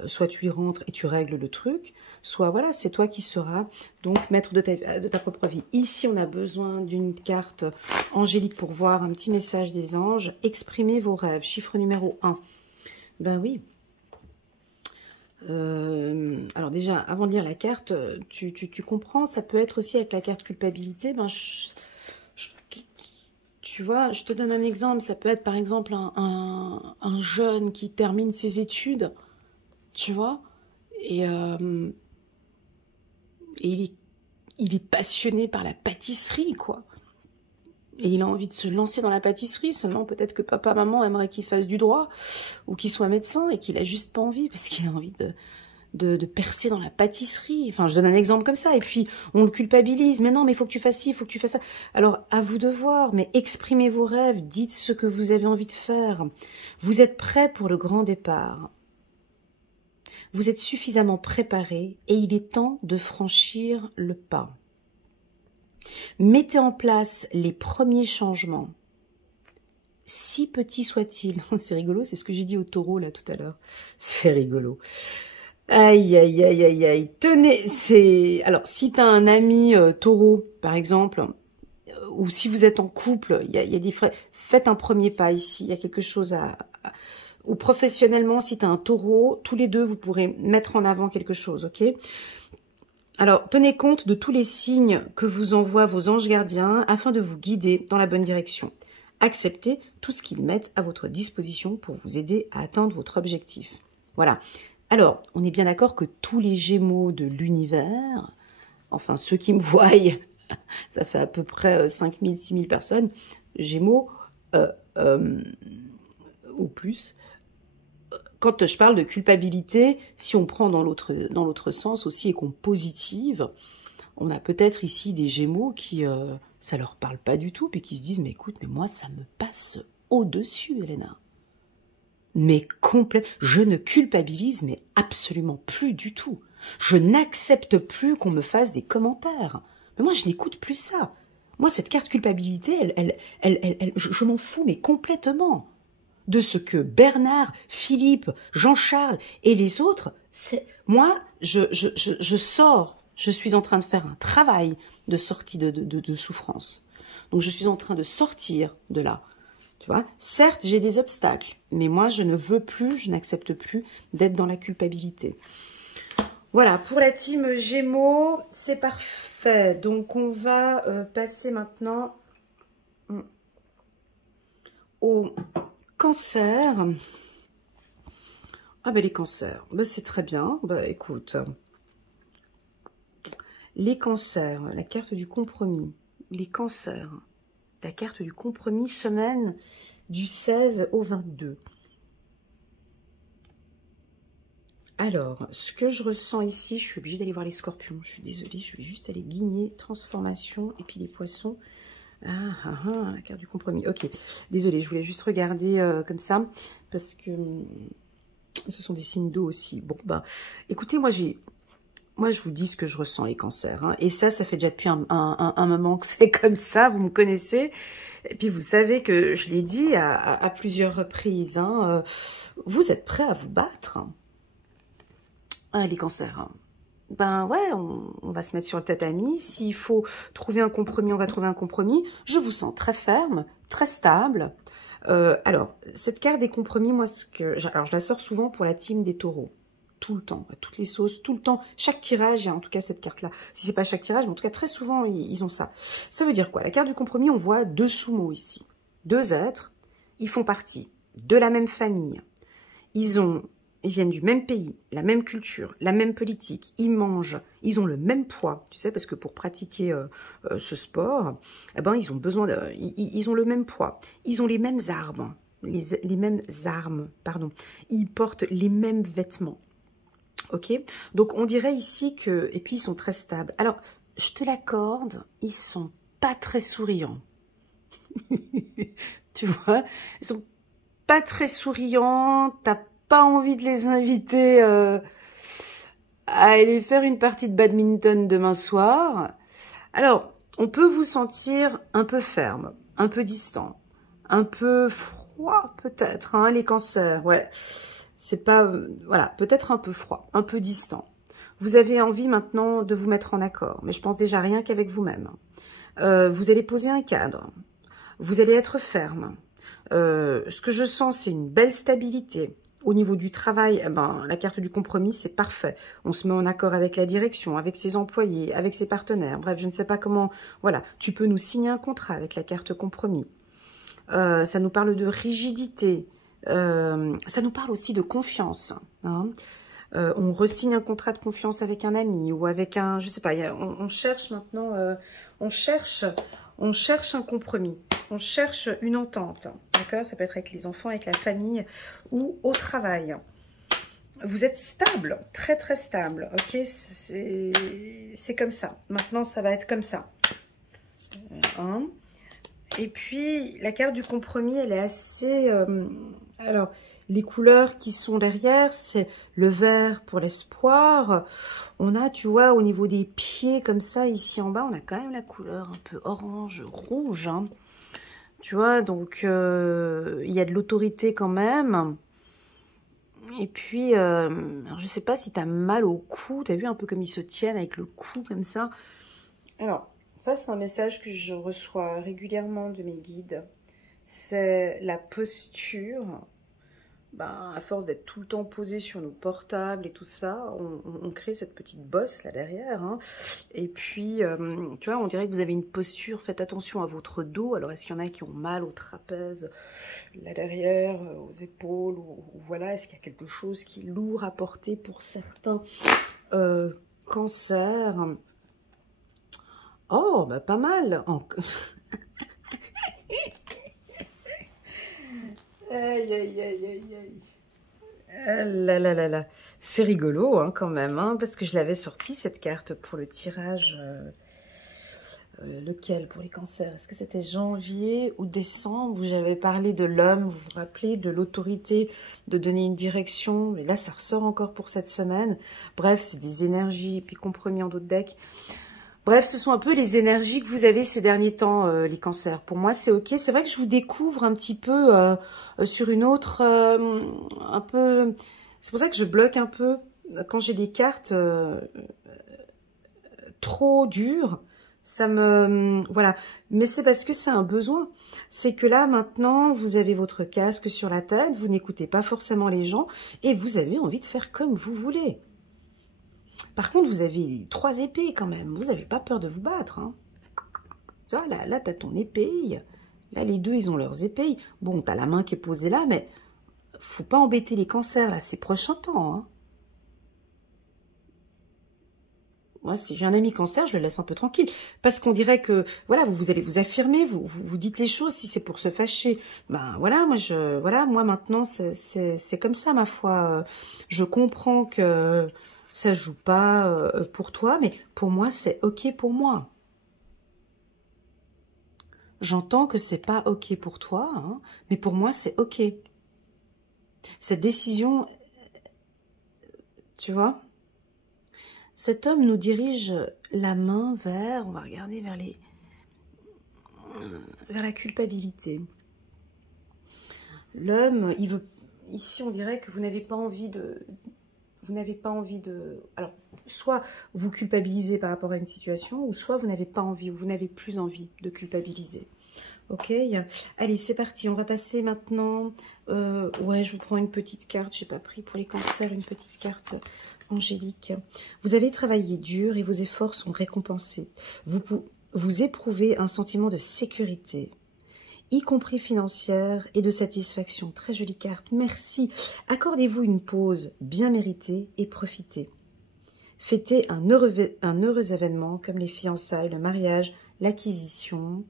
soit tu y rentres et tu règles le truc, soit voilà, c'est toi qui seras donc maître de ta propre vie. Ici, on a besoin d'une carte angélique pour voir un petit message des anges. Exprimez vos rêves. Chiffre numéro 1. Ben oui. Alors déjà, avant de lire la carte, tu comprends, ça peut être aussi avec la carte culpabilité. Ben, tu vois, je te donne un exemple. Ça peut être par exemple un jeune qui termine ses études, tu vois, et il est passionné par la pâtisserie, quoi. Et il a envie de se lancer dans la pâtisserie, seulement peut-être que papa, maman aimerait qu'il fasse du droit ou qu'il soit médecin et qu'il a juste pas envie parce qu'il a envie de percer dans la pâtisserie. Enfin, je donne un exemple comme ça. Et puis, on le culpabilise. Mais non, mais il faut que tu fasses ci, il faut que tu fasses ça. Alors, à vous de voir, mais exprimez vos rêves, dites ce que vous avez envie de faire. Vous êtes prêts pour le grand départ. Vous êtes suffisamment préparés et il est temps de franchir le pas. Mettez en place les premiers changements, si petits soient-ils. C'est rigolo, c'est ce que j'ai dit au taureau là tout à l'heure. C'est rigolo. Aïe, aïe, aïe, aïe, aïe. Tenez, c'est... Alors, si tu as un ami taureau, par exemple, ou si vous êtes en couple, il y a des frais, faites un premier pas ici. Il y a quelque chose ou professionnellement, si tu as un taureau, tous les deux, vous pourrez mettre en avant quelque chose, ok ? Alors, tenez compte de tous les signes que vous envoient vos anges gardiens afin de vous guider dans la bonne direction. Acceptez tout ce qu'ils mettent à votre disposition pour vous aider à atteindre votre objectif. Voilà. Alors, on est bien d'accord que tous les Gémeaux de l'univers, enfin ceux qui me voient, ça fait à peu près 5000, 6000 personnes, Gémeaux ou plus. Quand je parle de culpabilité, si on prend dans l'autre sens aussi et qu'on positive, on a peut-être ici des Gémeaux qui, ça leur parle pas du tout, puis qui se disent, mais écoute, mais moi, ça me passe au-dessus, Elena. Mais complètement, je ne culpabilise, mais absolument plus du tout. Je n'accepte plus qu'on me fasse des commentaires. Mais moi, je n'écoute plus ça. Moi, cette carte culpabilité, je m'en fous, mais complètement. De ce que Bernard, Philippe, Jean-Charles et les autres, moi, je sors, je suis en train de faire un travail de sortie de souffrance. Donc, je suis en train de sortir de là. Tu vois, certes, j'ai des obstacles, mais moi, je ne veux plus, je n'accepte plus d'être dans la culpabilité. Voilà, pour la team Gémeaux, c'est parfait. Donc, on va passer maintenant au Cancer. Ah ben les cancers, ben c'est très bien. Ben écoute, les cancers, la carte du compromis. Les cancers, la carte du compromis, semaine du 16 au 22. Alors, ce que je ressens ici, je suis obligée d'aller voir les scorpions. Je suis désolée, je vais juste aller guigner transformation et puis les poissons. La carte du compromis. Ok, désolée, je voulais juste regarder comme ça, parce que ce sont des signes d'eau aussi. Bon, bah, écoutez, moi, je vous dis ce que je ressens, les cancers. Hein, et ça fait déjà depuis un moment que c'est comme ça, vous me connaissez. Et puis, vous savez que je l'ai dit à plusieurs reprises. Hein, vous êtes prêts à vous battre, hein, les cancers. Hein. Ben ouais, on va se mettre sur le tatami. S'il faut trouver un compromis, on va trouver un compromis. Je vous sens très ferme, très stable. Alors, cette carte des compromis, moi, alors je la sors souvent pour la team des taureaux. Tout le temps, à toutes les sauces, tout le temps. Chaque tirage, il y a en tout cas cette carte-là. Si c'est pas chaque tirage, mais en tout cas très souvent, ils ont ça. Ça veut dire quoi? La carte du compromis, on voit deux sous-mots ici. Deux êtres, ils font partie de la même famille. Ils viennent du même pays, la même culture, la même politique, ils mangent, ils ont le même poids, tu sais, parce que pour pratiquer ce sport, eh ben, ils ont besoin ils ont le même poids, ils ont les mêmes armes, les mêmes armes, pardon, ils portent les mêmes vêtements, ok? Donc, on dirait ici que, et puis ils sont très stables. Alors, je te l'accorde, ils sont pas très souriants, tu vois, ils sont pas très souriants, t'as pas envie de les inviter à aller faire une partie de badminton demain soir. Alors, on peut vous sentir un peu ferme, un peu distant, un peu froid, peut-être, hein, les cancers, ouais. C'est pas, voilà, peut-être un peu froid, un peu distant. Vous avez envie maintenant de vous mettre en accord, mais je pense déjà rien qu'avec vous-même. Vous allez poser un cadre, vous allez être ferme. Ce que je sens, c'est une belle stabilité. Au niveau du travail, eh ben, la carte du compromis, c'est parfait. On se met en accord avec la direction, avec ses employés, avec ses partenaires. Bref, je ne sais pas comment... Voilà, tu peux nous signer un contrat avec la carte compromis. Ça nous parle de rigidité. Ça nous parle aussi de confiance. Hein. On re-signe un contrat de confiance avec un ami ou avec un... Je sais pas, on cherche maintenant... on cherche un compromis. On cherche une entente. D'accord? Ça peut être avec les enfants, avec la famille ou au travail. Vous êtes stable, très très stable. Ok? C'est comme ça. Maintenant, ça va être comme ça. Hein? Et puis, la carte du compromis, elle est assez... alors, les couleurs qui sont derrière, c'est le vert pour l'espoir. On a, tu vois, au niveau des pieds, comme ça, ici en bas, on a quand même la couleur un peu orange, rouge. Hein. Tu vois, donc, il y a de l'autorité quand même. Et puis, alors, je sais pas si tu as mal au cou. Tu as vu un peu comme ils se tiennent avec le cou, comme ça. Alors... Ça, c'est un message que je reçois régulièrement de mes guides. C'est la posture. Ben, à force d'être tout le temps posé sur nos portables et tout ça, on crée cette petite bosse là derrière. Hein. Et puis, tu vois, on dirait que vous avez une posture. Faites attention à votre dos. Alors, est-ce qu'il y en a qui ont mal au trapèze, là derrière, aux épaules ou voilà, est-ce qu'il y a quelque chose qui est lourd à porter pour certains cancers? Oh, bah pas mal. Aïe, aïe, aïe, aïe, aïe. Ah là là là là. C'est rigolo hein, quand même, hein, parce que je l'avais sorti cette carte pour le tirage. Lequel pour les cancers? Est-ce que c'était janvier ou décembre où j'avais parlé de l'homme, vous vous rappelez, de l'autorité, de donner une direction. Et là, ça ressort encore pour cette semaine. Bref, c'est des énergies, et puis compromis en d'autres decks. Bref, ce sont un peu les énergies que vous avez ces derniers temps, les cancers. Pour moi, c'est ok. C'est vrai que je vous découvre un petit peu sur une autre... un peu... C'est pour ça que je bloque un peu quand j'ai des cartes trop dures. Ça me... Voilà. Mais c'est parce que c'est un besoin. C'est que là, maintenant, vous avez votre casque sur la tête, vous n'écoutez pas forcément les gens et vous avez envie de faire comme vous voulez. Par contre, vous avez 3 épées quand même. Vous n'avez pas peur de vous battre. Hein. Tu vois, là tu as ton épée. Là, les deux, ils ont leurs épées. Bon, tu as la main qui est posée là, mais faut pas embêter les cancers, là, ces prochains temps. Hein. Moi, si j'ai un ami cancer, je le laisse un peu tranquille. Parce qu'on dirait que, voilà, vous allez vous affirmer, vous dites les choses. Si c'est pour se fâcher, ben voilà, moi maintenant, c'est comme ça, ma foi. Je comprends que... ça joue pas pour toi, mais pour moi, c'est ok pour moi. J'entends que c'est pas ok pour toi, hein, mais pour moi, c'est ok. Cette décision, tu vois, cet homme nous dirige la main vers, on va regarder vers la culpabilité. L'homme, il veut, ici, on dirait que vous n'avez pas envie de... Alors, soit vous culpabilisez par rapport à une situation, ou soit vous n'avez pas envie, ou vous n'avez plus envie de culpabiliser. Ok, allez, c'est parti. On va passer maintenant... ouais, je vous prends une petite carte. J'ai pas pris pour les cancers une petite carte angélique. Vous avez travaillé dur et vos efforts sont récompensés. Vous éprouvez un sentiment de sécurité, y compris financière et de satisfaction. Très jolie carte, merci. Accordez-vous une pause bien méritée et profitez. Fêtez un heureux événement comme les fiançailles, le mariage, l'acquisition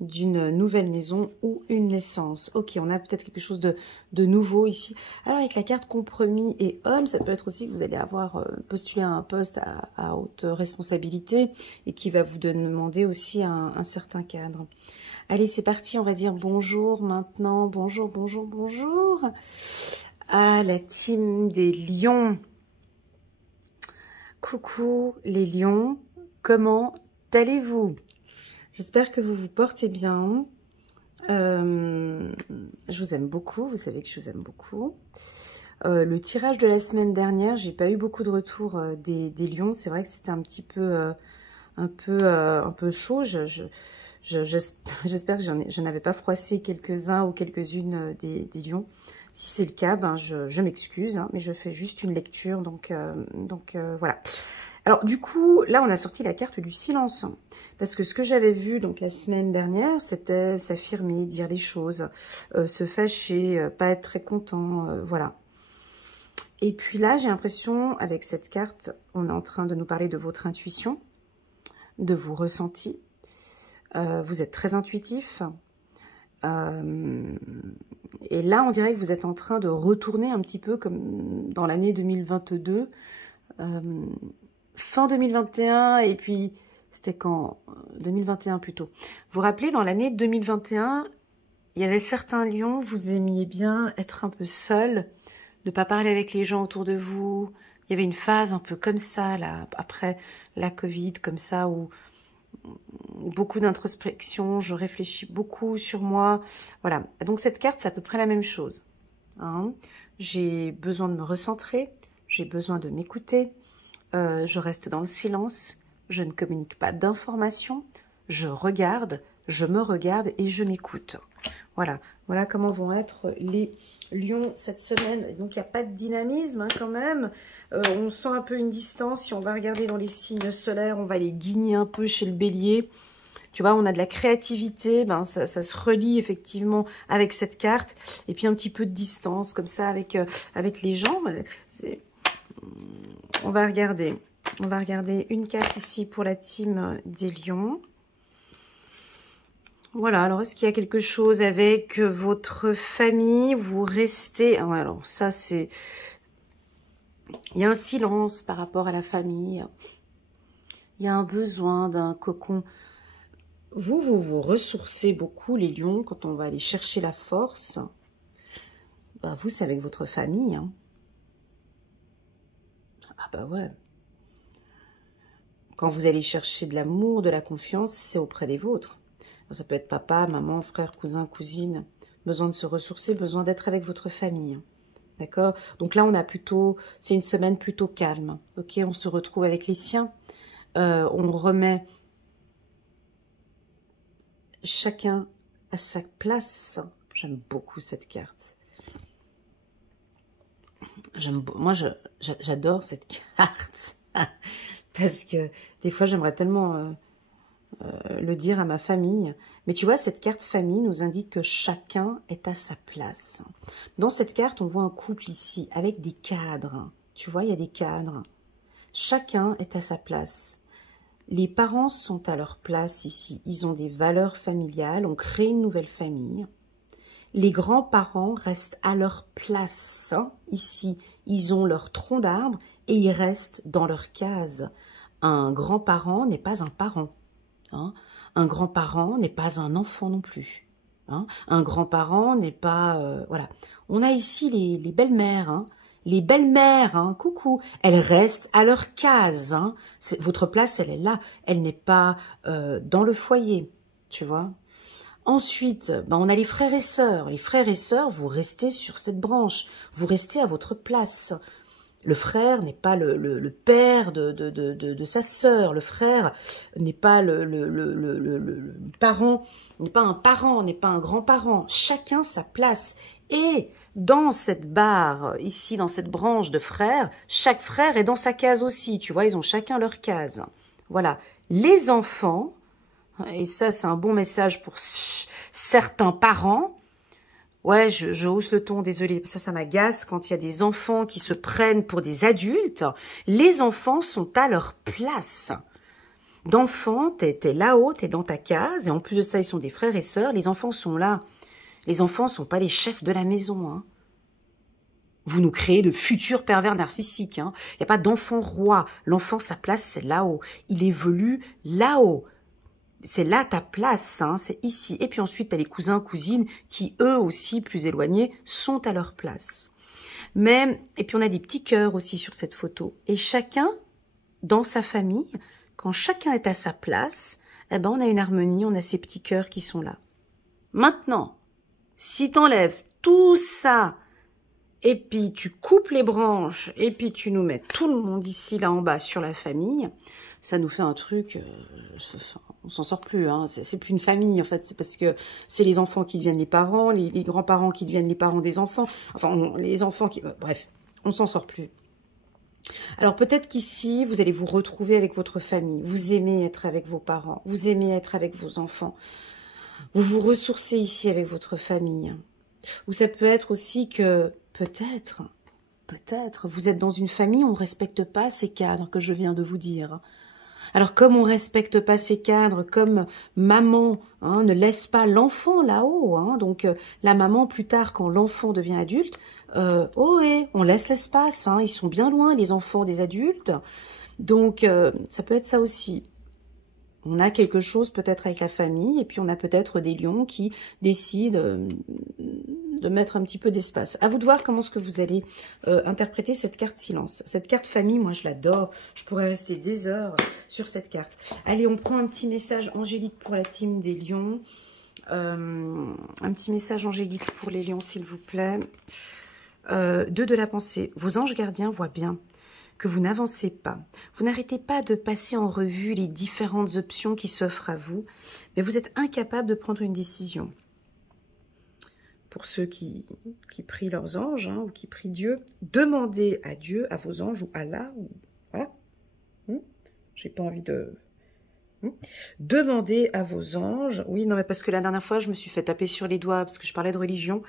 d'une nouvelle maison ou une naissance. Ok, on a peut-être quelque chose de nouveau ici. Alors avec la carte compromis et homme, ça peut être aussi que vous allez avoir postulé à un poste à haute responsabilité et qui va vous demander aussi un certain cadre. Allez, c'est parti, on va dire bonjour maintenant. Bonjour, bonjour, bonjour à la team des lions. Coucou les lions, comment allez-vous? J'espère que vous vous portez bien. Je vous aime beaucoup, vous savez que je vous aime beaucoup. Le tirage de la semaine dernière, j'ai pas eu beaucoup de retours des lions. C'est vrai que c'était un petit peu, un peu chaud. J'espère que je n'avais pas froissé quelques-uns ou quelques-unes des lions. Si c'est le cas, ben je m'excuse, hein, mais je fais juste une lecture, donc voilà. Alors du coup, là on a sorti la carte du silence, parce que ce que j'avais vu donc la semaine dernière, c'était s'affirmer, dire les choses, se fâcher, pas être très content, voilà. Et puis là, j'ai l'impression, avec cette carte, on est en train de nous parler de votre intuition, de vos ressentis. Vous êtes très intuitif. Et là, on dirait que vous êtes en train de retourner un petit peu comme dans l'année 2022. Fin 2021, et puis c'était quand 2021 plutôt. Vous vous rappelez, dans l'année 2021, il y avait certains lions, vous aimiez bien être un peu seul, ne pas parler avec les gens autour de vous. Il y avait une phase un peu comme ça, là, après la Covid, comme ça, où beaucoup d'introspection, je réfléchis beaucoup sur moi. Voilà, donc cette carte, c'est à peu près la même chose. Hein. J'ai besoin de me recentrer, j'ai besoin de m'écouter. Je reste dans le silence, je ne communique pas d'informations, je regarde, je me regarde et je m'écoute. Voilà, voilà comment vont être les lions cette semaine. Et donc, il n'y a pas de dynamisme hein, quand même. On sent un peu une distance. Si on va regarder dans les signes solaires, on va les guigner un peu chez le bélier. Tu vois, on a de la créativité, ben ça se relie effectivement avec cette carte. Et puis un petit peu de distance comme ça avec les gens. On va regarder une carte ici pour la team des lions. Voilà, alors est-ce qu'il y a quelque chose avec votre famille? Vous restez... Alors ça c'est... Il y a un silence par rapport à la famille. Il y a un besoin d'un cocon. Vous ressourcez beaucoup les lions quand on va aller chercher la force. Bah, vous, c'est avec votre famille. Hein. Ah bah ouais. Quand vous allez chercher de l'amour, de la confiance, c'est auprès des vôtres. Ça peut être papa, maman, frère, cousin, cousine. Besoin de se ressourcer, besoin d'être avec votre famille. D'accord? Donc là, on a plutôt... C'est une semaine plutôt calme. Ok? On se retrouve avec les siens. On remet chacun à sa place. J'aime beaucoup cette carte. Moi, j'adore cette carte. Parce que des fois, j'aimerais tellement le dire à ma famille. Mais tu vois, cette carte famille nous indique que chacun est à sa place. Dans cette carte, on voit un couple ici avec des cadres. Tu vois, il y a des cadres. Chacun est à sa place. Les parents sont à leur place ici. Ils ont des valeurs familiales. On crée une nouvelle famille. Les grands-parents restent à leur place. Ici, ils ont leur tronc d'arbre et ils restent dans leur case. Un grand-parent n'est pas un parent. Hein. Un grand-parent n'est pas un enfant non plus. Hein. Un grand-parent n'est pas... voilà. On a ici les belles-mères. Hein. Les belles-mères, hein, coucou, elles restent à leur case. Hein. Votre place, elle est là. Elle n'est pas dans le foyer, tu vois. Ensuite, ben, on a les frères et sœurs. Les frères et sœurs, vous restez sur cette branche. Vous restez à votre place. Le frère n'est pas le père de sa sœur. Le frère n'est pas le parent, n'est pas un parent, n'est pas un grand-parent. Chacun sa place. Et dans cette barre, ici, dans cette branche de frères, chaque frère est dans sa case aussi. Tu vois, ils ont chacun leur case. Voilà. Les enfants, et ça, c'est un bon message pour certains parents. Ouais, je hausse le ton, désolée. Ça m'agace quand il y a des enfants qui se prennent pour des adultes. Les enfants sont à leur place. D'enfants, t'es là-haut, t'es dans ta case. Et en plus de ça, ils sont des frères et sœurs. Les enfants sont là. Les enfants sont pas les chefs de la maison. Hein. Vous nous créez de futurs pervers narcissiques. Hein. Il n'y a pas d'enfant roi. L'enfant, sa place, c'est là-haut. Il évolue là-haut. C'est là ta place, hein, c'est ici. Et puis ensuite, tu as les cousins, cousines qui, eux aussi, plus éloignés, sont à leur place. Et puis on a des petits cœurs aussi sur cette photo. Et chacun, dans sa famille, quand chacun est à sa place, eh ben on a une harmonie, on a ces petits cœurs qui sont là. Maintenant, si t'enlèves tout ça, et puis tu coupes les branches, et puis tu nous mets tout le monde ici, là en bas, sur la famille, ça nous fait un truc, on s'en sort plus, hein. C'est plus une famille en fait, c'est parce que c'est les enfants qui deviennent les parents, les grands-parents qui deviennent les parents des enfants, enfin les enfants qui... bref, on s'en sort plus. Alors peut-être qu'ici, vous allez vous retrouver avec votre famille, vous aimez être avec vos parents, vous aimez être avec vos enfants, vous vous ressourcez ici avec votre famille. Ou ça peut être aussi que, peut-être, vous êtes dans une famille où on ne respecte pas ces cadres que je viens de vous dire. Alors comme on ne respecte pas ces cadres, comme maman ne laisse pas l'enfant là-haut, donc la maman plus tard quand l'enfant devient adulte, on laisse l'espace, ils sont bien loin les enfants des adultes, donc ça peut être ça aussi. On a quelque chose peut-être avec la famille, et puis on a peut-être des lions qui décident de mettre un petit peu d'espace. À vous de voir comment est-ce que vous allez interpréter cette carte silence. Cette carte famille, moi je l'adore. Je pourrais rester des heures sur cette carte. Allez, on prend un petit message angélique pour la team des lions. Un petit message angélique pour les lions, s'il vous plaît. 2 de la pensée. Vos anges gardiens voient bien que vous n'avancez pas. Vous n'arrêtez pas de passer en revue les différentes options qui s'offrent à vous, mais vous êtes incapable de prendre une décision. Pour ceux qui prient leurs anges, ou qui prient Dieu, demandez à Dieu, à vos anges, ou à Allah, ou voilà. J'ai pas envie de... Demandez à vos anges, oui, non mais parce que la dernière fois je me suis fait taper sur les doigts parce que je parlais de religion,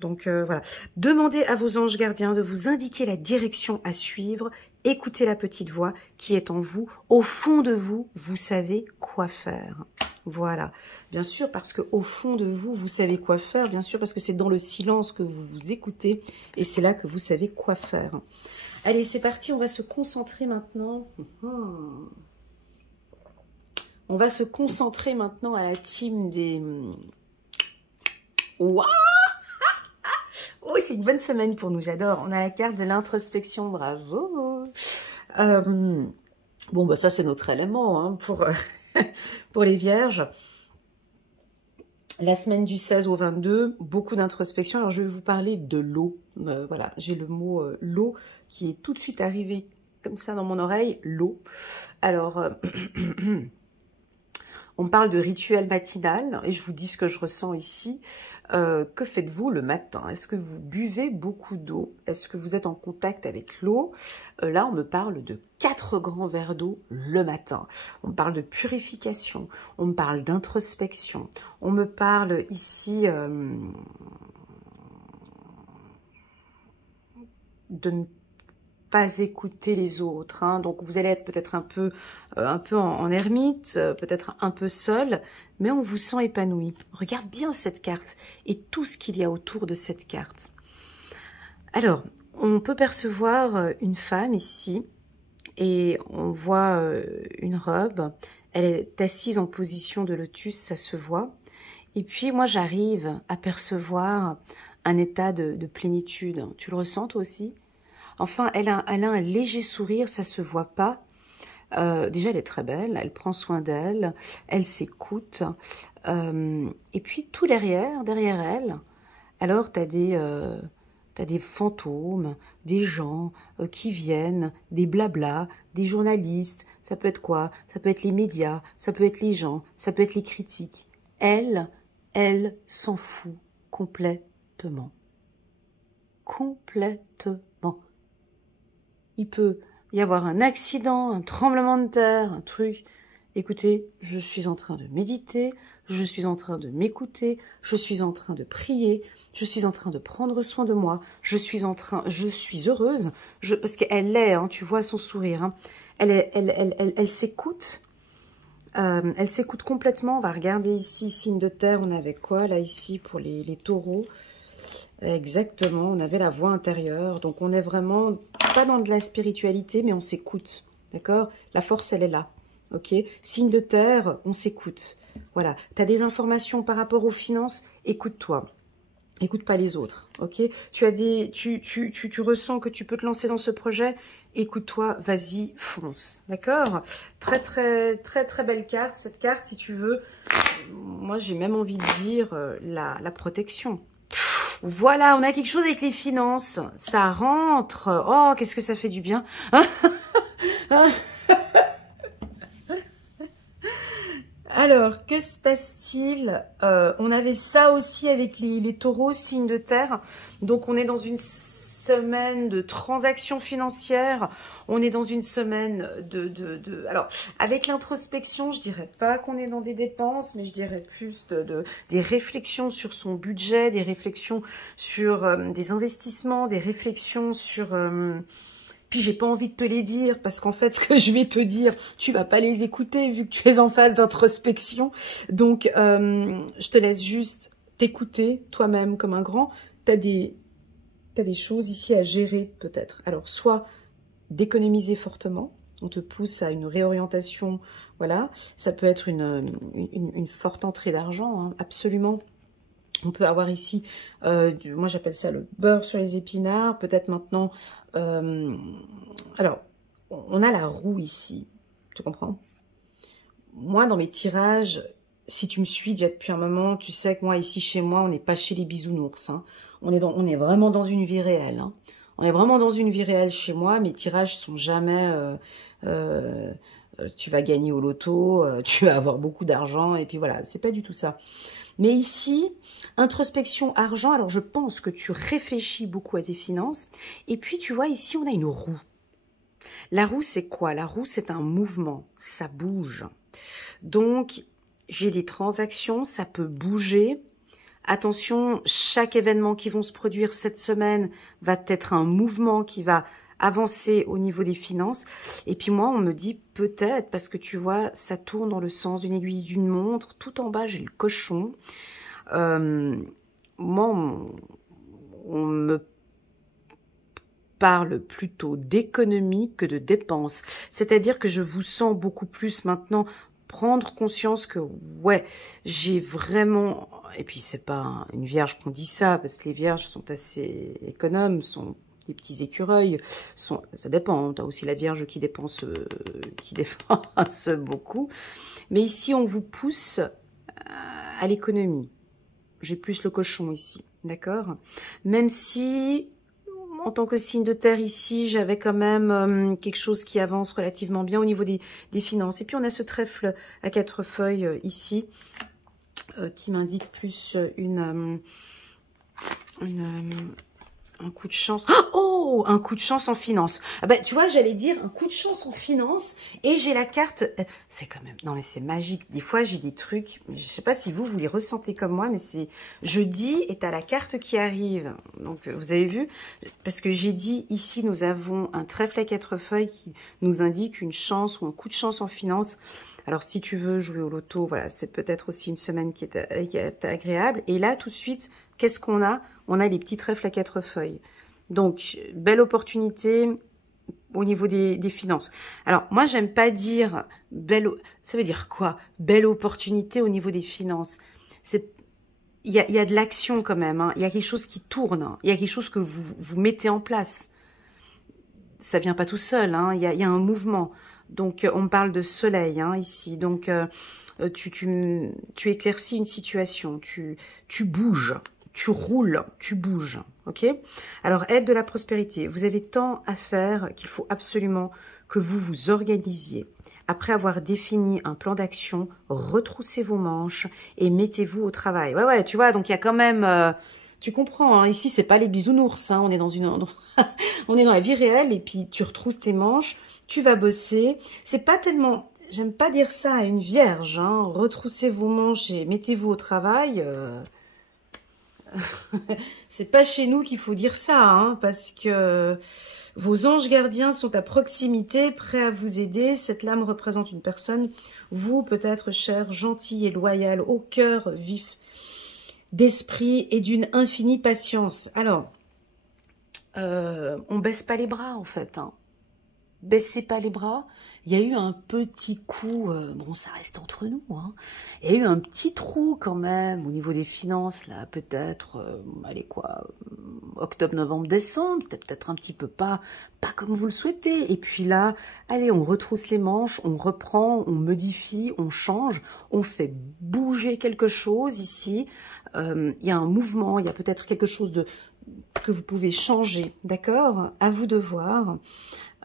donc voilà. Demandez à vos anges gardiens de vous indiquer la direction à suivre, écoutez la petite voix qui est en vous, au fond de vous, vous savez quoi faire. Voilà, bien sûr parce que au fond de vous, vous savez quoi faire, bien sûr parce que c'est dans le silence que vous vous écoutez et c'est là que vous savez quoi faire. Allez, c'est parti, on va se concentrer maintenant. On va se concentrer maintenant à la team des... Waouh! Oh, c'est une bonne semaine pour nous, j'adore. On a la carte de l'introspection, bravo. Bon, bah ça, c'est notre élément pour les vierges. La semaine du 16 au 22, beaucoup d'introspection. Alors, je vais vous parler de l'eau. Voilà, j'ai le mot l'eau qui est tout de suite arrivé comme ça dans mon oreille, l'eau. Alors... On parle de rituel matinal et je vous dis ce que je ressens ici. Que faites-vous le matin? Est-ce que vous buvez beaucoup d'eau? Est-ce que vous êtes en contact avec l'eau? Là, on me parle de 4 grands verres d'eau le matin. On parle de purification, on me parle d'introspection. On me parle ici de ne pas écouter les autres, donc vous allez être peut-être un peu en ermite, peut-être un peu seul, mais on vous sent épanoui. Regarde bien cette carte et tout ce qu'il y a autour de cette carte. Alors, on peut percevoir une femme ici et on voit une robe. Elle est assise en position de lotus, ça se voit. Et puis moi, j'arrive à percevoir un état de plénitude. Tu le ressens toi aussi? Enfin, elle a un léger sourire, ça se voit pas. Déjà, elle est très belle, elle prend soin d'elle, elle s'écoute. Et puis, tout derrière elle, alors tu as des fantômes, des gens qui viennent, des blablas, des journalistes. Ça peut être quoi? Ça peut être les médias, ça peut être les gens, ça peut être les critiques. Elle s'en fout complètement. Complètement. Il peut y avoir un accident, un tremblement de terre, un truc. Écoutez, je suis en train de méditer, je suis en train de m'écouter, je suis en train de prier, je suis en train de prendre soin de moi, je suis heureuse, parce qu'elle l'est, tu vois son sourire, elle s'écoute, elle s'écoute complètement. On va regarder ici, signe de terre, on avait quoi là ici pour les taureaux? Exactement, on avait la voix intérieure, donc on est vraiment pas dans de la spiritualité, mais on s'écoute, d'accord? La force, elle est là, ok? Signe de terre, on s'écoute, voilà. Tu as des informations par rapport aux finances, écoute-toi, écoute pas les autres, ok? Tu ressens que tu peux te lancer dans ce projet, écoute-toi, vas-y, fonce, d'accord? Très, très, très, très belle carte, cette carte, si tu veux, moi j'ai même envie de dire la protection. Voilà, on a quelque chose avec les finances. Ça rentre. Oh, qu'est-ce que ça fait du bien. Alors, que se passe-t-il? On avait ça aussi avec les taureaux, signes de terre. Donc, on est dans une semaine de transactions financières. On est dans une semaine Alors, avec l'introspection, je dirais pas qu'on est dans des dépenses, mais je dirais plus des réflexions sur son budget, des réflexions sur des investissements, des réflexions sur... Puis j'ai pas envie de te les dire parce qu'en fait, ce que je vais te dire, tu vas pas les écouter vu que tu es en phase d'introspection. Donc, je te laisse juste t'écouter toi-même comme un grand. T'as des choses ici à gérer peut-être. Alors, soit d'économiser fortement, on te pousse à une réorientation, voilà. Ça peut être une forte entrée d'argent, hein, absolument. On peut avoir ici, moi j'appelle ça le beurre sur les épinards, peut-être maintenant... alors, on a la roue ici, tu comprends? Moi, dans mes tirages, si tu me suis déjà depuis un moment, tu sais que moi, ici, chez moi, on n'est pas chez les bisounours. Hein. On est vraiment dans une vie réelle. Hein. On est vraiment dans une vie réelle chez moi. Mes tirages sont jamais... tu vas gagner au loto, tu vas avoir beaucoup d'argent, et puis voilà, c'est pas du tout ça. Mais ici, introspection, argent, alors je pense que tu réfléchis beaucoup à tes finances. Et puis, tu vois, ici, on a une roue. La roue, c'est quoi? La roue, c'est un mouvement, ça bouge. Donc, j'ai des transactions, ça peut bouger. Attention, chaque événement qui vont se produire cette semaine va être un mouvement qui va avancer au niveau des finances. Et puis moi, on me dit peut-être, parce que tu vois, ça tourne dans le sens d'une aiguille d'une montre. Tout en bas, j'ai le cochon. Moi, on me parle plutôt d'économie que de dépenses. C'est-à-dire que je vous sens beaucoup plus maintenant prendre conscience que, ouais, j'ai vraiment... Et puis, c'est pas une vierge qu'on dit ça, parce que les vierges sont assez économes, sont... Les petits écureuils, ça dépend. Tu as aussi la Vierge qui dépense beaucoup. Mais ici, on vous pousse à l'économie. J'ai plus le cochon ici, d'accord? Même si, en tant que signe de terre ici, j'avais quand même quelque chose qui avance relativement bien au niveau des finances. Et puis, on a ce trèfle à 4 feuilles ici, qui m'indique plus un coup de chance. Oh, un coup de chance en finance. Ah ben, tu vois, j'allais dire un coup de chance en finance et j'ai la carte. C'est quand même... Non, mais c'est magique. Des fois, j'ai des trucs... Je sais pas si vous les ressentez comme moi, mais c'est... Jeudi et t'as la carte qui arrive. Donc, vous avez vu? Parce que j'ai dit, ici, nous avons un trèfle à 4 feuilles qui nous indique une chance ou un coup de chance en finance. Alors, si tu veux jouer au loto, voilà, c'est peut-être aussi une semaine qui est agréable. Et là, tout de suite, qu'est-ce qu'on a? On a les petits trèfles à 4 feuilles. Donc, belle opportunité au niveau des finances. Alors, moi, j'aime pas dire belle... Ça veut dire quoi? Belle opportunité au niveau des finances. Il y a de l'action quand même. Hein. Il y a quelque chose qui tourne. Hein. Il y a quelque chose que vous mettez en place. Ça vient pas tout seul. Hein. Il y a un mouvement. Donc, on me parle de soleil hein, ici. Donc, tu éclaircis une situation. Tu bouges. Tu roules, tu bouges, ok? Alors, aide de la prospérité. Vous avez tant à faire qu'il faut absolument que vous vous organisiez. Après avoir défini un plan d'action, retroussez vos manches et mettez-vous au travail. Ouais, tu vois, donc il y a quand même... tu comprends, hein, ici, c'est pas les bisounours, hein, on est dans on est dans la vie réelle et puis tu retrousses tes manches, tu vas bosser. C'est pas tellement... J'aime pas dire ça à une vierge, hein, retroussez vos manches et mettez-vous au travail... C'est pas chez nous qu'il faut dire ça, hein, parce que vos anges gardiens sont à proximité, prêts à vous aider. Cette lame représente une personne, vous peut-être cher, gentil et loyal, au cœur vif d'esprit et d'une infinie patience. Alors, on baisse pas les bras en fait. Hein. baissez pas les bras. Il y a eu un petit coup, bon ça reste entre nous, hein. Il y a eu un petit trou quand même au niveau des finances, là, peut-être, allez quoi, octobre, novembre, décembre, c'était peut-être un petit peu pas comme vous le souhaitez. Et puis là, allez, on retrousse les manches, on reprend, on modifie, on change, on fait bouger quelque chose ici. Il y a un mouvement, il y a peut-être quelque chose que vous pouvez changer, d'accord? À vous de voir.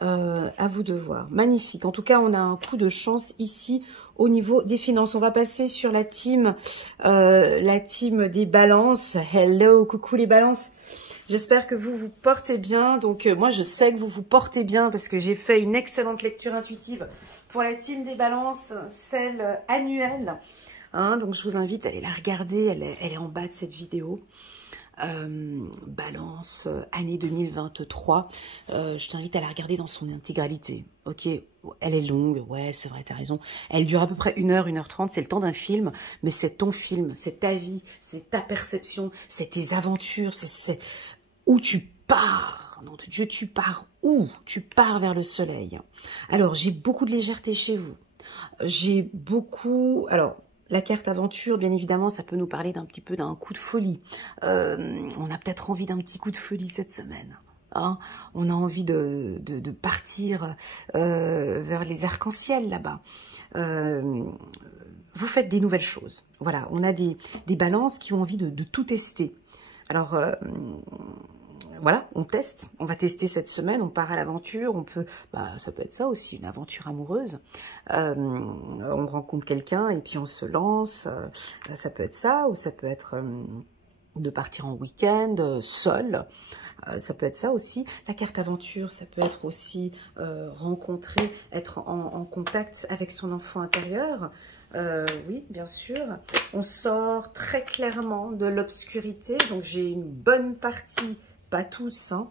À vous de voir. Magnifique. En tout cas, on a un coup de chance ici au niveau des finances. On va passer sur la team des balances. Hello, coucou les balances. J'espère que vous vous portez bien. Donc, moi, je sais que vous vous portez bien parce que j'ai fait une excellente lecture intuitive pour la team des balances, celle annuelle. Hein, donc, je vous invite à aller la regarder. Elle est en bas de cette vidéo. Balance année 2023, je t'invite à la regarder dans son intégralité. Ok, elle est longue, ouais c'est vrai, t'as raison, elle dure à peu près 1 heure, 1h30, c'est le temps d'un film, mais c'est ton film, c'est ta vie, c'est ta perception, c'est tes aventures, c'est où tu pars. Nom de Dieu, tu pars où? Tu pars vers le soleil. Alors j'ai beaucoup de légèreté chez vous, j'ai beaucoup, alors la carte aventure, bien évidemment, ça peut nous parler d'un petit peu d'un coup de folie. On a peut-être envie d'un petit coup de folie cette semaine. Hein, on a envie de partir vers les arcs-en-ciel là-bas. Vous faites des nouvelles choses. Voilà, on a des balances qui ont envie de tout tester. Alors, voilà, on teste, on va tester cette semaine, on part à l'aventure, on peut, ça peut être ça aussi, une aventure amoureuse. On rencontre quelqu'un et puis on se lance, ça peut être ça, ou ça peut être de partir en week-end, seul, ça peut être ça aussi. La carte aventure, ça peut être aussi rencontrer, être en contact avec son enfant intérieur. Oui, bien sûr. On sort très clairement de l'obscurité, donc j'ai une bonne partie, pas tous, hein,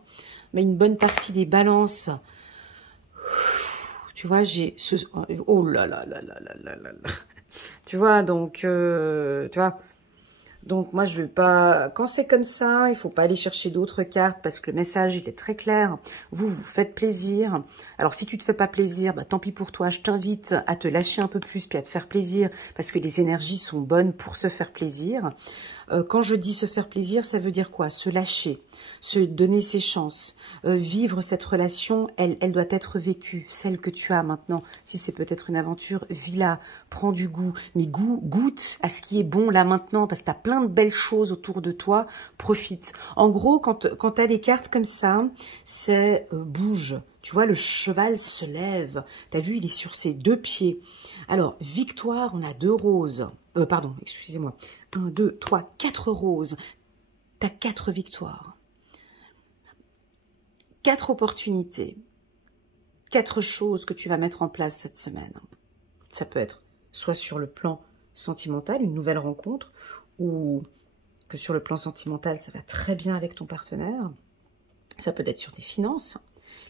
mais une bonne partie des balances. Tu vois, j'ai ce... Oh là là là là là là là là. Tu vois, donc, tu vois... Donc, moi, je vais pas... Quand c'est comme ça, il faut pas aller chercher d'autres cartes parce que le message, il est très clair. Vous faites plaisir. Alors, si tu te fais pas plaisir, tant pis pour toi. Je t'invite à te lâcher un peu plus puis à te faire plaisir parce que les énergies sont bonnes pour se faire plaisir. Quand je dis se faire plaisir, ça veut dire quoi? Se lâcher, se donner ses chances, vivre cette relation, elle doit être vécue, celle que tu as maintenant. Si c'est peut-être une aventure, vis-la, prends du goût, mais goûte à ce qui est bon là maintenant, parce que tu as plein de belles choses autour de toi, profite. En gros, quand tu as des cartes comme ça, c'est bouge. Tu vois, le cheval se lève. Tu as vu, il est sur ses 2 pieds. Alors, victoire, on a 2 roses. Pardon, excusez-moi. 1, 2, 3, 4 roses. Tu as 4 victoires. 4 opportunités. 4 choses que tu vas mettre en place cette semaine. Ça peut être soit sur le plan sentimental, une nouvelle rencontre, ou que sur le plan sentimental, ça va très bien avec ton partenaire. Ça peut être sur tes finances.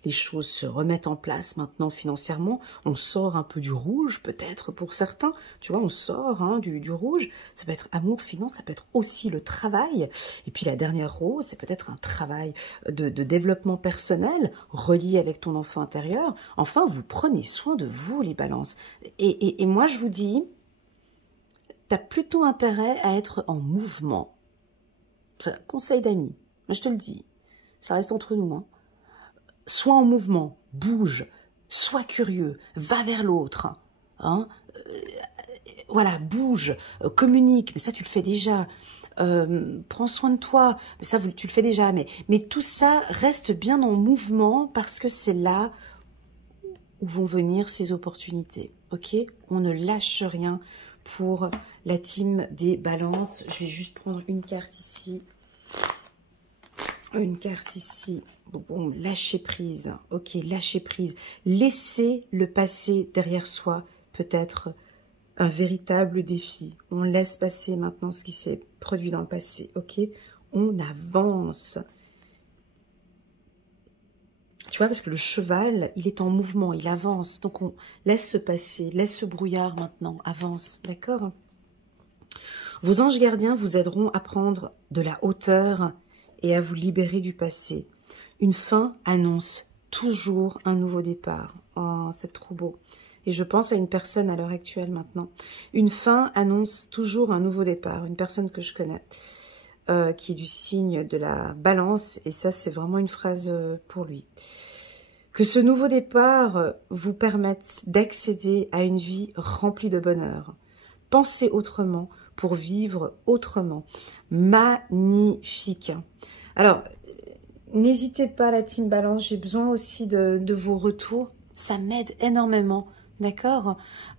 Les choses se remettent en place maintenant financièrement. On sort un peu du rouge, peut-être pour certains. Tu vois, on sort du rouge. Ça peut être amour, finance, ça peut être aussi le travail. Et puis la dernière rose, c'est peut-être un travail de développement personnel relié avec ton enfant intérieur. Enfin, vous prenez soin de vous, les balances. Et moi, je vous dis, tu as plutôt intérêt à être en mouvement. Conseil d'amis, je te le dis. Ça reste entre nous, hein. Sois en mouvement, bouge, sois curieux, va vers l'autre. Hein, voilà, bouge, communique, mais ça tu le fais déjà. Prends soin de toi, mais ça tu le fais déjà. Mais tout ça reste bien en mouvement parce que c'est là où vont venir ces opportunités. Ok, on ne lâche rien pour la team des balances. Je vais juste prendre une carte ici. Une carte ici. Bon, lâcher prise. Ok, lâcher prise. Laisser le passé derrière soi peut être un véritable défi. On laisse passer maintenant ce qui s'est produit dans le passé. Ok, on avance. Tu vois, parce que le cheval, il est en mouvement, il avance. Donc, on laisse se passer, laisse ce brouillard maintenant, avance. D'accord? Vos anges gardiens vous aideront à prendre de la hauteur et à vous libérer du passé. Une fin annonce toujours un nouveau départ. Oh, c'est trop beau. Et je pense à une personne à l'heure actuelle maintenant. Une fin annonce toujours un nouveau départ. Une personne que je connais, qui est du signe de la balance. Et ça, c'est vraiment une phrase pour lui. Que ce nouveau départ vous permette d'accéder à une vie remplie de bonheur. Pensez autrement pour vivre autrement. Magnifique. Alors, n'hésitez pas, la team Balance, j'ai besoin aussi de vos retours. Ça m'aide énormément, d'accord,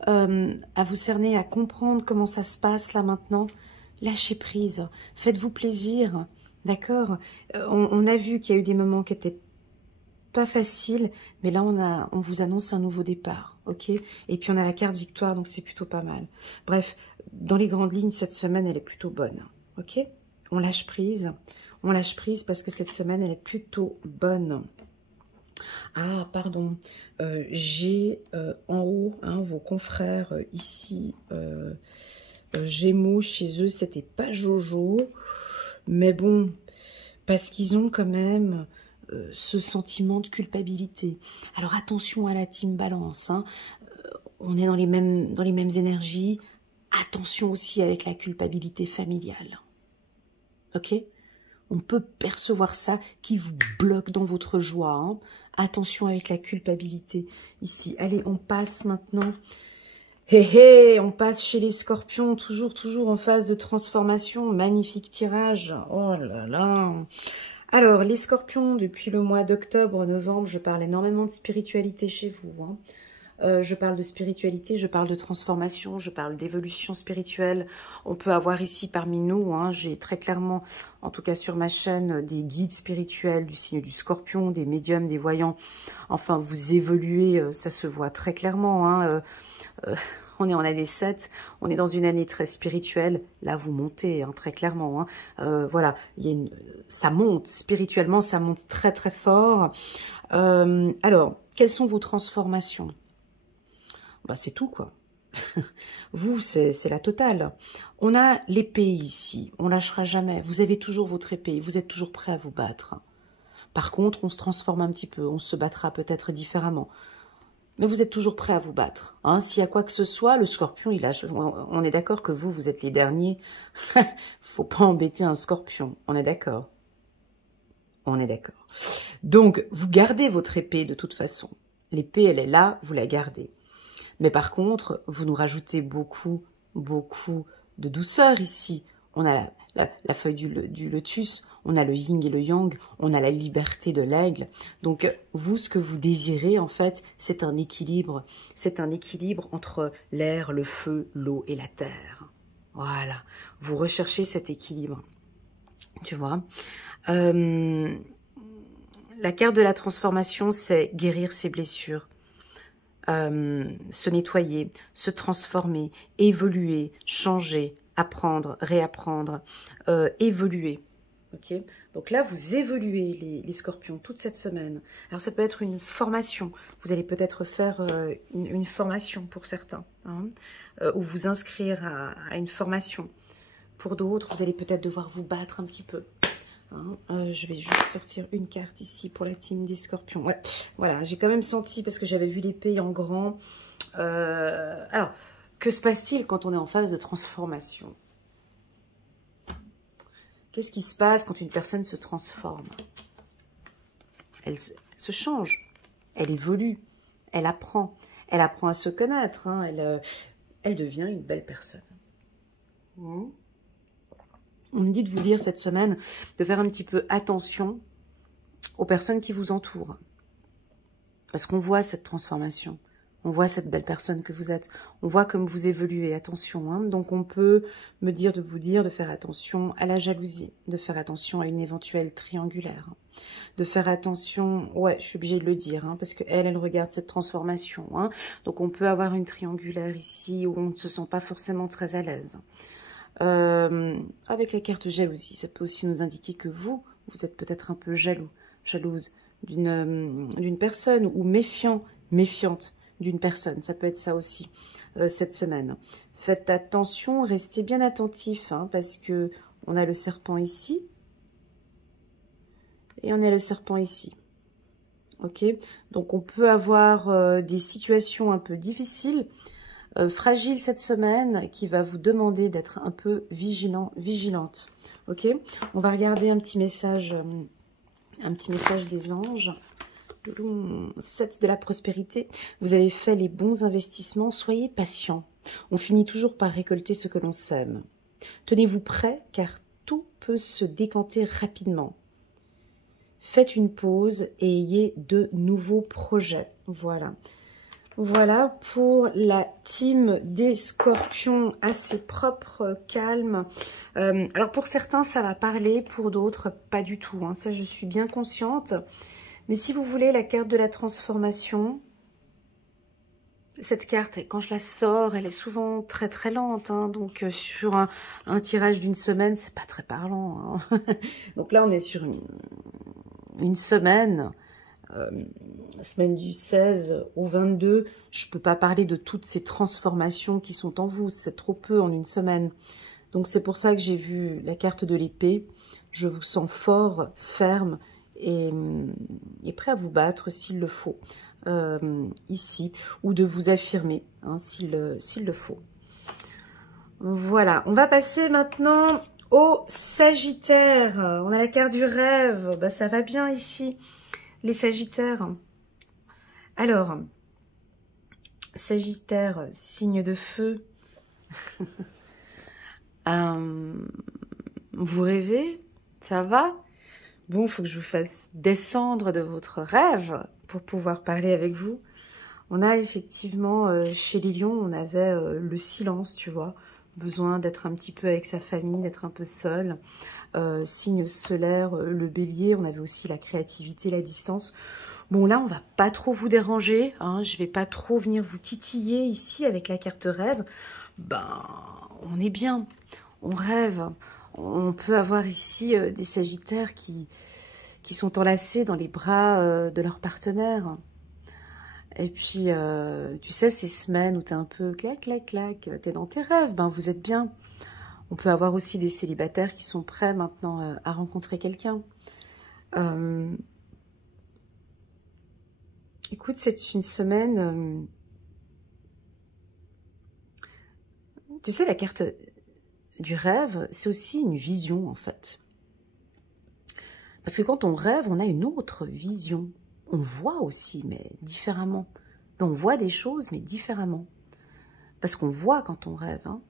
à vous cerner, à comprendre comment ça se passe là maintenant. Lâchez prise, faites-vous plaisir, d'accord. On a vu qu'il y a eu des moments qui étaient pas faciles, mais là on vous annonce un nouveau départ, ok. Et puis on a la carte victoire, donc c'est plutôt pas mal. Bref, dans les grandes lignes, cette semaine, elle est plutôt bonne, ok. On lâche prise parce que cette semaine, elle est plutôt bonne. Ah, pardon, j'ai en haut, hein, vos confrères ici, Gémeaux, chez eux, c'était pas Jojo, mais bon, parce qu'ils ont quand même ce sentiment de culpabilité. Alors attention à la team Balance, hein, on est dans les mêmes énergies, attention aussi avec la culpabilité familiale, ok? On peut percevoir ça qui vous bloque dans votre joie. Hein. Attention avec la culpabilité ici. Allez, on passe maintenant. On passe chez les scorpions, toujours en phase de transformation. Magnifique tirage. Oh là là. Alors, les scorpions, depuis le mois d'octobre, novembre, je parle énormément de spiritualité chez vous. Hein. Je parle de spiritualité, je parle de transformation, je parle d'évolution spirituelle. On peut avoir ici parmi nous, hein, j'ai très clairement, en tout cas sur ma chaîne, des guides spirituels du signe du Scorpion, des médiums, des voyants. Enfin, vous évoluez, ça se voit très clairement. Hein, on est en année 7, on est dans une année très spirituelle. Là, vous montez, hein, très clairement. Hein. Voilà, ça monte, spirituellement, ça monte très très fort. Alors, quelles sont vos transformations ? Bah, c'est tout, quoi. Vous, c'est la totale. On a l'épée ici. On lâchera jamais. Vous avez toujours votre épée. Vous êtes toujours prêt à vous battre. Par contre, on se transforme un petit peu. On se battra peut-être différemment. Mais vous êtes toujours prêt à vous battre. Hein, s'il y a quoi que ce soit, le scorpion, il lâche. On est d'accord que vous êtes les derniers. Faut pas embêter un scorpion. On est d'accord. On est d'accord. Donc, vous gardez votre épée de toute façon. L'épée, elle est là, vous la gardez. Mais par contre, vous nous rajoutez beaucoup de douceur ici. On a la feuille du lotus, on a le yin et le yang, on a la liberté de l'aigle. Donc, vous, ce que vous désirez, en fait, c'est un équilibre. C'est un équilibre entre l'air, le feu, l'eau et la terre. Voilà. Vous recherchez cet équilibre. Tu vois. La carte de la transformation, c'est guérir ses blessures. Se nettoyer, se transformer, évoluer, changer, apprendre, réapprendre, évoluer. Ok. Donc là, vous évoluez les scorpions toute cette semaine. Alors ça peut être une formation. Vous allez peut-être faire une formation pour certains, hein, ou vous inscrire à une formation. Pour d'autres, vous allez peut-être devoir vous battre un petit peu. Hein, je vais juste sortir une carte ici pour la team des scorpions. Ouais, voilà, j'ai quand même senti, parce que j'avais vu l'épée en grand. Alors, que se passe-t-il quand on est en phase de transformation? Qu'est-ce qui se passe quand une personne se transforme? Elle se change, elle évolue, elle apprend à se connaître, hein, elle devient une belle personne. On me dit de vous dire cette semaine de faire un petit peu attention aux personnes qui vous entourent. Parce qu'on voit cette transformation. On voit cette belle personne que vous êtes. On voit comme vous évoluez. Attention. Hein. Donc on peut me dire de vous dire de faire attention à la jalousie. De faire attention à une éventuelle triangulaire. De faire attention... Ouais, je suis obligée de le dire. Hein, parce qu'elle regarde cette transformation. Hein. Donc on peut avoir une triangulaire ici où on ne se sent pas forcément très à l'aise. Avec la carte jalousie, ça peut aussi nous indiquer que vous êtes peut-être un peu jalouse d'une personne ou méfiante d'une personne. Ça peut être ça aussi cette semaine. Faites attention, restez bien attentifs, hein, parce que on a le serpent ici et on a le serpent ici. ok? Donc, on peut avoir des situations un peu difficiles, fragiles cette semaine, qui va vous demander d'être un peu vigilante, ok? On va regarder un petit message des anges. 7 de la prospérité. Vous avez fait les bons investissements, soyez patient. On finit toujours par récolter ce que l'on sème. Tenez-vous prêt, car tout peut se décanter rapidement. Faites une pause et ayez de nouveaux projets. Voilà. Voilà pour la team des scorpions, assez propre, calme. Alors pour certains, ça va parler, pour d'autres, pas du tout. Hein. Ça, je suis bien consciente. Mais si vous voulez la carte de la transformation, cette carte, quand je la sors, elle est souvent très très lente. Hein, donc sur un tirage d'une semaine, c'est pas très parlant. Hein. Donc là, on est sur une semaine, semaine du 16 au 22. Je peux pas parler de toutes ces transformations qui sont en vous. C'est trop peu en une semaine. Donc c'est pour ça que j'ai vu la carte de l'épée. Je vous sens fort, ferme, et prêt à vous battre s'il le faut, ici, ou de vous affirmer, hein, s'il le faut. Voilà, on va passer maintenant au Sagittaire. On a la carte du rêve, bah, ça va bien ici, les Sagittaires. Alors, Sagittaire, signe de feu, vous rêvez, ça va? Bon, il faut que je vous fasse descendre de votre rêve pour pouvoir parler avec vous. On a effectivement, chez les lions, on avait le silence, tu vois. Besoin d'être un petit peu avec sa famille, d'être un peu seul. Signe solaire, le bélier, on avait aussi la créativité, la distance. Bon, là, on va pas trop vous déranger. Hein, je vais pas trop venir vous titiller ici avec la carte rêve. Ben, on est bien, on rêve. On peut avoir ici des Sagittaires qui sont enlacés dans les bras de leur partenaire. Et puis, tu sais, ces semaines où tu es un peu clac, clac, clac, tu es dans tes rêves, ben vous êtes bien. On peut avoir aussi des célibataires qui sont prêts maintenant à rencontrer quelqu'un. Écoute, c'est une semaine... tu sais, la carte du rêve, c'est aussi une vision, en fait. Parce que quand on rêve, on a une autre vision. On voit aussi, mais différemment. On voit des choses, mais différemment. Parce qu'on voit quand on rêve. Hein.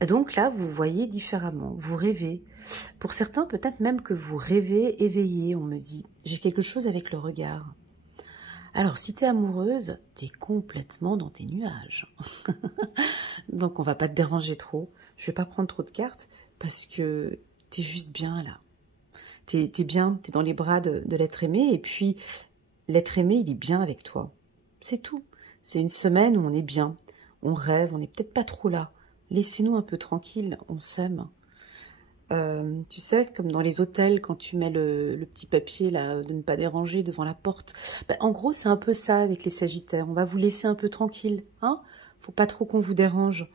Et donc là, vous voyez différemment. Vous rêvez. Pour certains, peut-être même que vous rêvez éveillé, on me dit. J'ai quelque chose avec le regard. Alors, si tu es amoureuse, tu es complètement dans tes nuages. Donc, on va pas te déranger trop. Je vais pas prendre trop de cartes parce que tu es juste bien là. Tu es bien, tu es dans les bras de l'être aimé. Et puis, l'être aimé, il est bien avec toi. C'est tout. C'est une semaine où on est bien. On rêve, on n'est peut-être pas trop là. Laissez-nous un peu tranquille, on s'aime. Tu sais, comme dans les hôtels, quand tu mets le petit papier là de ne pas déranger devant la porte. Ben, en gros, c'est un peu ça avec les Sagittaires. On va vous laisser un peu tranquille. Hein, faut pas trop qu'on vous dérange.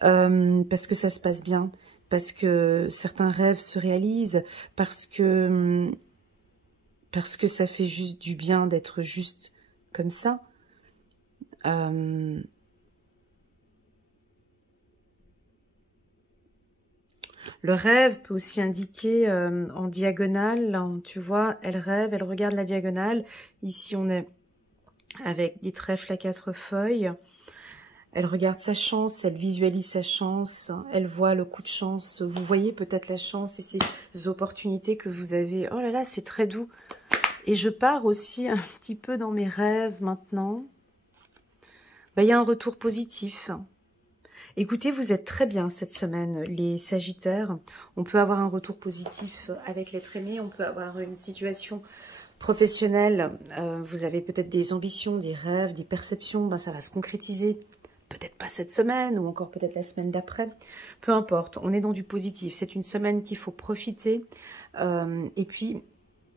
Parce que ça se passe bien. Parce que certains rêves se réalisent. Parce que ça fait juste du bien d'être juste comme ça. Le rêve peut aussi indiquer en diagonale, là, tu vois, elle rêve, elle regarde la diagonale. Ici, on est avec des trèfles à 4 feuilles. Elle regarde sa chance, elle visualise sa chance, elle voit le coup de chance. Vous voyez peut-être la chance et ces opportunités que vous avez. Oh là là, c'est très doux. Et je pars aussi un petit peu dans mes rêves maintenant. Ben, il y a un retour positif. Écoutez, vous êtes très bien cette semaine, les Sagittaires. On peut avoir un retour positif avec l'être aimé, on peut avoir une situation professionnelle. Vous avez peut-être des ambitions, des rêves, des perceptions. Ben, ça va se concrétiser. Peut-être pas cette semaine ou encore peut-être la semaine d'après. Peu importe, on est dans du positif. C'est une semaine qu'il faut profiter. Et puis,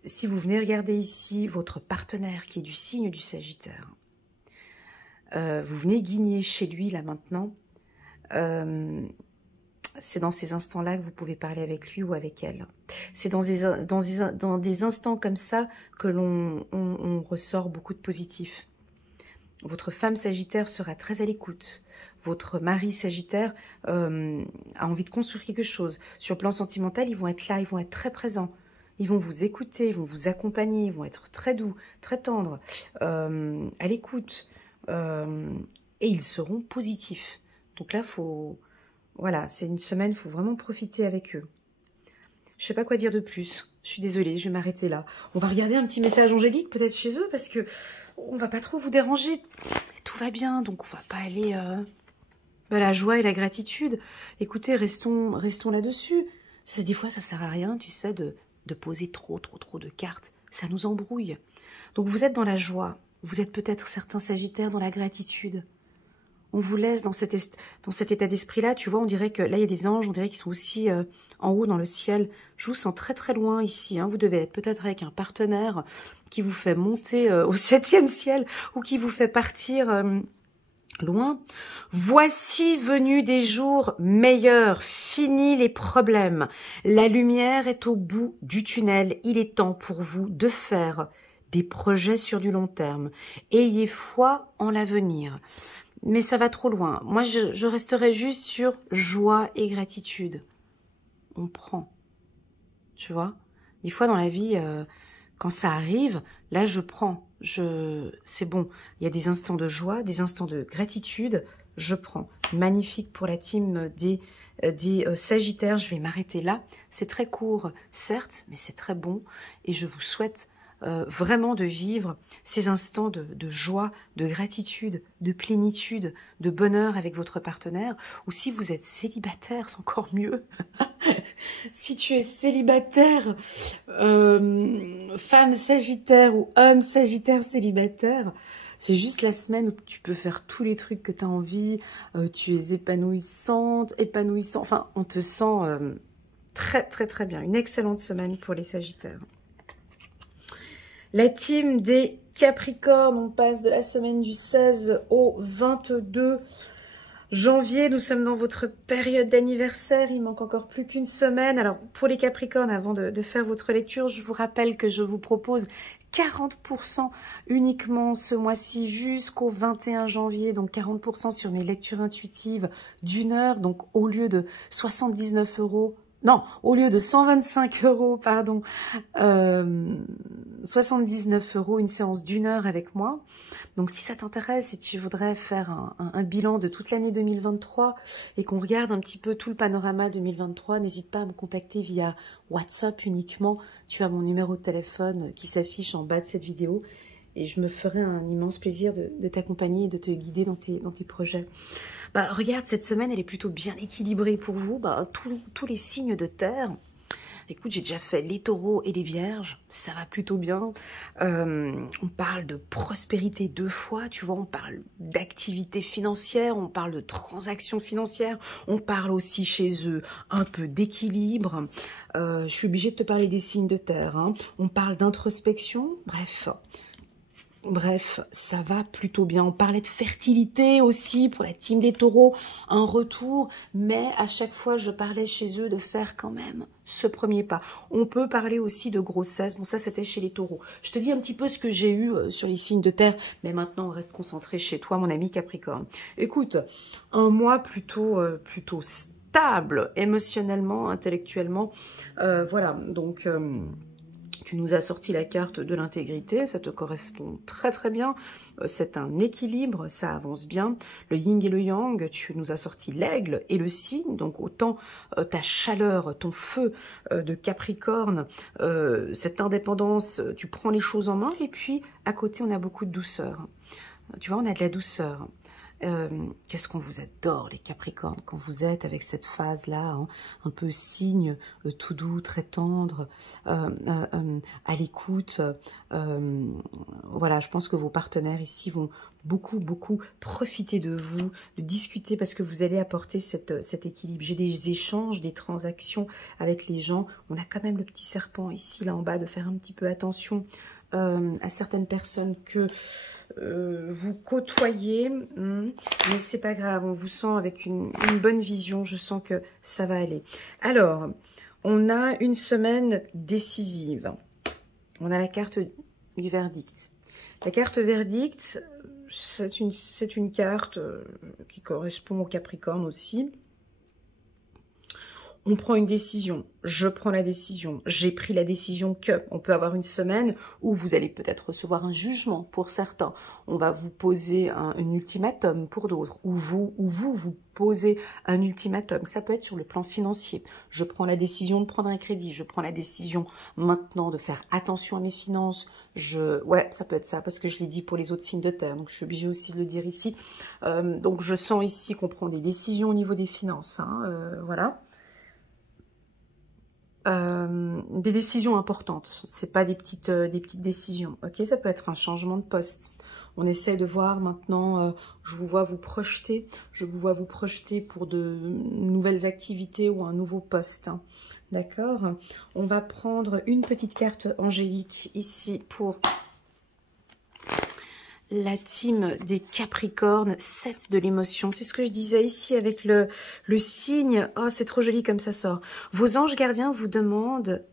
si vous venez regarder ici votre partenaire qui est du signe du Sagittaire, vous venez guigner chez lui là maintenant. c'est dans ces instants-là que vous pouvez parler avec lui ou avec elle. C'est dans des instants comme ça que on ressort beaucoup de positif. Votre femme Sagittaire sera très à l'écoute. Votre mari Sagittaire a envie de construire quelque chose. Sur le plan sentimental, ils vont être là, ils vont être très présents. Ils vont vous écouter, ils vont vous accompagner, ils vont être très doux, très tendres, à l'écoute. Et ils seront positifs. Donc là, voilà, c'est une semaine, il faut vraiment profiter avec eux. Je ne sais pas quoi dire de plus. Je suis désolée, je vais m'arrêter là. On va regarder un petit message angélique peut-être chez eux parce que on va pas trop vous déranger. Tout va bien, donc on va pas aller... la joie et la gratitude. Écoutez, restons là-dessus. Des fois, ça sert à rien, tu sais, de poser trop de cartes. Ça nous embrouille. Donc vous êtes dans la joie. Vous êtes peut-être certains Sagittaires dans la gratitude. On vous laisse dans cet état d'esprit-là. Tu vois, on dirait que là, il y a des anges, on dirait qu'ils sont aussi en haut dans le ciel. Je vous sens très loin ici. Hein. Vous devez être peut-être avec un partenaire qui vous fait monter au 7e ciel ou qui vous fait partir loin. Voici venu des jours meilleurs. Fini les problèmes. La lumière est au bout du tunnel. Il est temps pour vous de faire des projets sur du long terme. Ayez foi en l'avenir. Mais ça va trop loin. Moi, je resterai juste sur joie et gratitude. On prend. Tu vois? Des fois, dans la vie, quand ça arrive, là, je prends. C'est bon. Il y a des instants de joie, des instants de gratitude. Je prends. Magnifique pour la team des Sagittaires. Je vais m'arrêter là. C'est très court, certes, mais c'est très bon. Et je vous souhaite vraiment de vivre ces instants de joie, de gratitude, de plénitude, de bonheur avec votre partenaire. Ou si vous êtes célibataire, c'est encore mieux. Si tu es célibataire, femme Sagittaire ou homme Sagittaire célibataire, c'est juste la semaine où tu peux faire tous les trucs que tu as envie. Tu es épanouissante, épanouissant. Enfin, on te sent très bien. Une excellente semaine pour les Sagittaires. La team des Capricornes, on passe de la semaine du 16 au 22 janvier. Nous sommes dans votre période d'anniversaire. Il manque encore plus qu'une semaine. Alors, pour les Capricornes, avant de faire votre lecture, je vous rappelle que je vous propose 40% uniquement ce mois-ci jusqu'au 21 janvier. Donc, 40% sur mes lectures intuitives d'1 heure. Donc, au lieu de 79 €... Non, au lieu de 125 €, pardon, 79 €, une séance d'1 heure avec moi. Donc, si ça t'intéresse, si tu voudrais faire un bilan de toute l'année 2023 et qu'on regarde un petit peu tout le panorama 2023, n'hésite pas à me contacter via WhatsApp uniquement. Tu as mon numéro de téléphone qui s'affiche en bas de cette vidéo et je me ferai un immense plaisir de t'accompagner et de te guider dans tes projets. Bah, regarde, cette semaine, elle est plutôt bien équilibrée pour vous. Bah, tous les signes de terre. Écoute, j'ai déjà fait les taureaux et les vierges. Ça va plutôt bien. On parle de prospérité 2 fois, tu vois. On parle d'activité financière, on parle de transactions financières. On parle aussi chez eux un peu d'équilibre. Je suis obligée de te parler des signes de terre. Hein. On parle d'introspection. Bref, ça va plutôt bien. On parlait de fertilité aussi pour la team des taureaux, un retour, mais à chaque fois, je parlais chez eux de faire quand même ce premier pas. On peut parler aussi de grossesse. Bon, ça, c'était chez les taureaux. Je te dis un petit peu ce que j'ai eu sur les signes de terre, mais maintenant, on reste concentré chez toi, mon ami Capricorne. Écoute, un mois plutôt stable, émotionnellement, intellectuellement. Voilà, donc... tu nous as sorti la carte de l'intégrité, ça te correspond très bien, c'est un équilibre, ça avance bien. Le yin et le yang, tu nous as sorti l'aigle et le cygne, donc autant ta chaleur, ton feu de Capricorne, cette indépendance, tu prends les choses en main, et puis à côté on a beaucoup de douceur. Tu vois, on a de la douceur. Qu'est-ce qu'on vous adore les Capricornes quand vous êtes avec cette phase-là, hein, un peu cygne, tout doux, très tendre, à l'écoute. Voilà, je pense que vos partenaires ici vont beaucoup profiter de vous, de discuter parce que vous allez apporter cet équilibre. J'ai des échanges, des transactions avec les gens. On a quand même le petit serpent ici, là en bas, de faire un petit peu attention. à certaines personnes que vous côtoyez, mais c'est pas grave, on vous sent avec une bonne vision, je sens que ça va aller. Alors, on a une semaine décisive. On a la carte du verdict. La carte verdict, c'est une carte qui correspond au Capricorne aussi. On prend une décision, je prends la décision, j'ai pris la décision que. On peut avoir une semaine où vous allez peut-être recevoir un jugement pour certains. On va vous poser un ultimatum pour d'autres. Ou vous posez un ultimatum. Ça peut être sur le plan financier. Je prends la décision de prendre un crédit. Je prends la décision maintenant de faire attention à mes finances. Ouais, ça peut être ça parce que je l'ai dit pour les autres signes de terre. Donc, je suis obligée aussi de le dire ici. Donc, je sens ici qu'on prend des décisions au niveau des finances. Voilà. Des décisions importantes, c'est pas des petites décisions, ok? Ça peut être un changement de poste. On essaie de voir maintenant, je vous vois vous projeter, pour de nouvelles activités ou un nouveau poste, hein. D'accord? On va prendre une petite carte angélique ici pour la team des Capricornes, 7 de l'émotion. C'est ce que je disais ici avec le signe. Oh, c'est trop joli comme ça sort. Vos anges gardiens vous demandent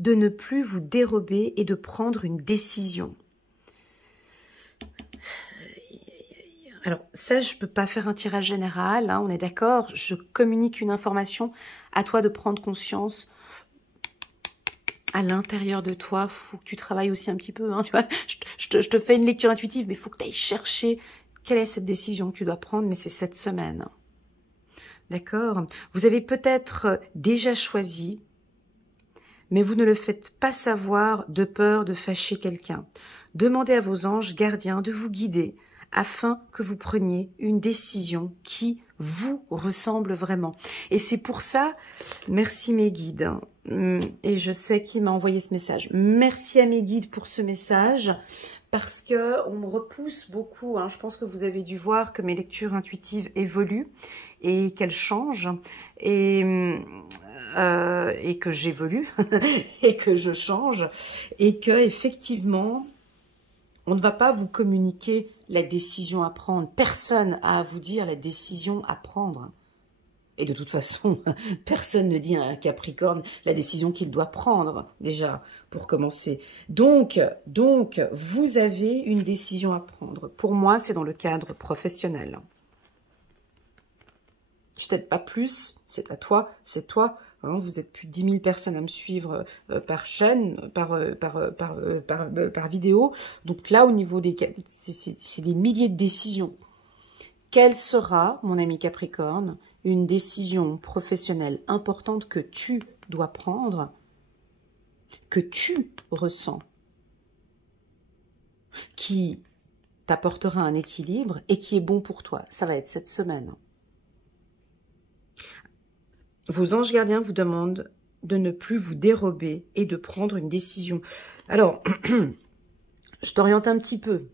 de ne plus vous dérober et de prendre une décision. Alors, ça, je ne peux pas faire un tirage général, hein, on est d'accord. Je communique une information. À toi de prendre conscience. À l'intérieur de toi, il faut que tu travailles aussi un petit peu. Hein, tu vois, je te fais une lecture intuitive, mais il faut que tu ailles chercher quelle est cette décision que tu dois prendre, mais c'est cette semaine. D'accord? Vous avez peut-être déjà choisi, mais vous ne le faites pas savoir de peur de fâcher quelqu'un. Demandez à vos anges gardiens de vous guider afin que vous preniez une décision qui vous ressemble vraiment. Et c'est pour ça, merci mes guides. Et je sais qui m'a envoyé ce message. Merci à mes guides pour ce message, parce que on me repousse beaucoup. Hein. Je pense que vous avez dû voir que mes lectures intuitives évoluent et qu'elles changent. Et que j'évolue et que je change. Et que effectivement, on ne va pas vous communiquer la décision à prendre. Personne n'a à vous dire la décision à prendre. Et de toute façon, personne ne dit à un Capricorne la décision qu'il doit prendre, déjà, pour commencer. Donc, vous avez une décision à prendre. Pour moi, c'est dans le cadre professionnel. Je t'aide pas plus, c'est à toi, c'est toi. Hein, vous êtes plus de 10 000 personnes à me suivre par chaîne, par vidéo. Donc là, au niveau des... c'est des milliers de décisions. Quelle sera, mon ami Capricorne, une décision professionnelle importante que tu dois prendre, que tu ressens, qui t'apportera un équilibre et qui est bon pour toi? Ça va être cette semaine. Vos anges gardiens vous demandent de ne plus vous dérober et de prendre une décision. Alors, je t'oriente un petit peu.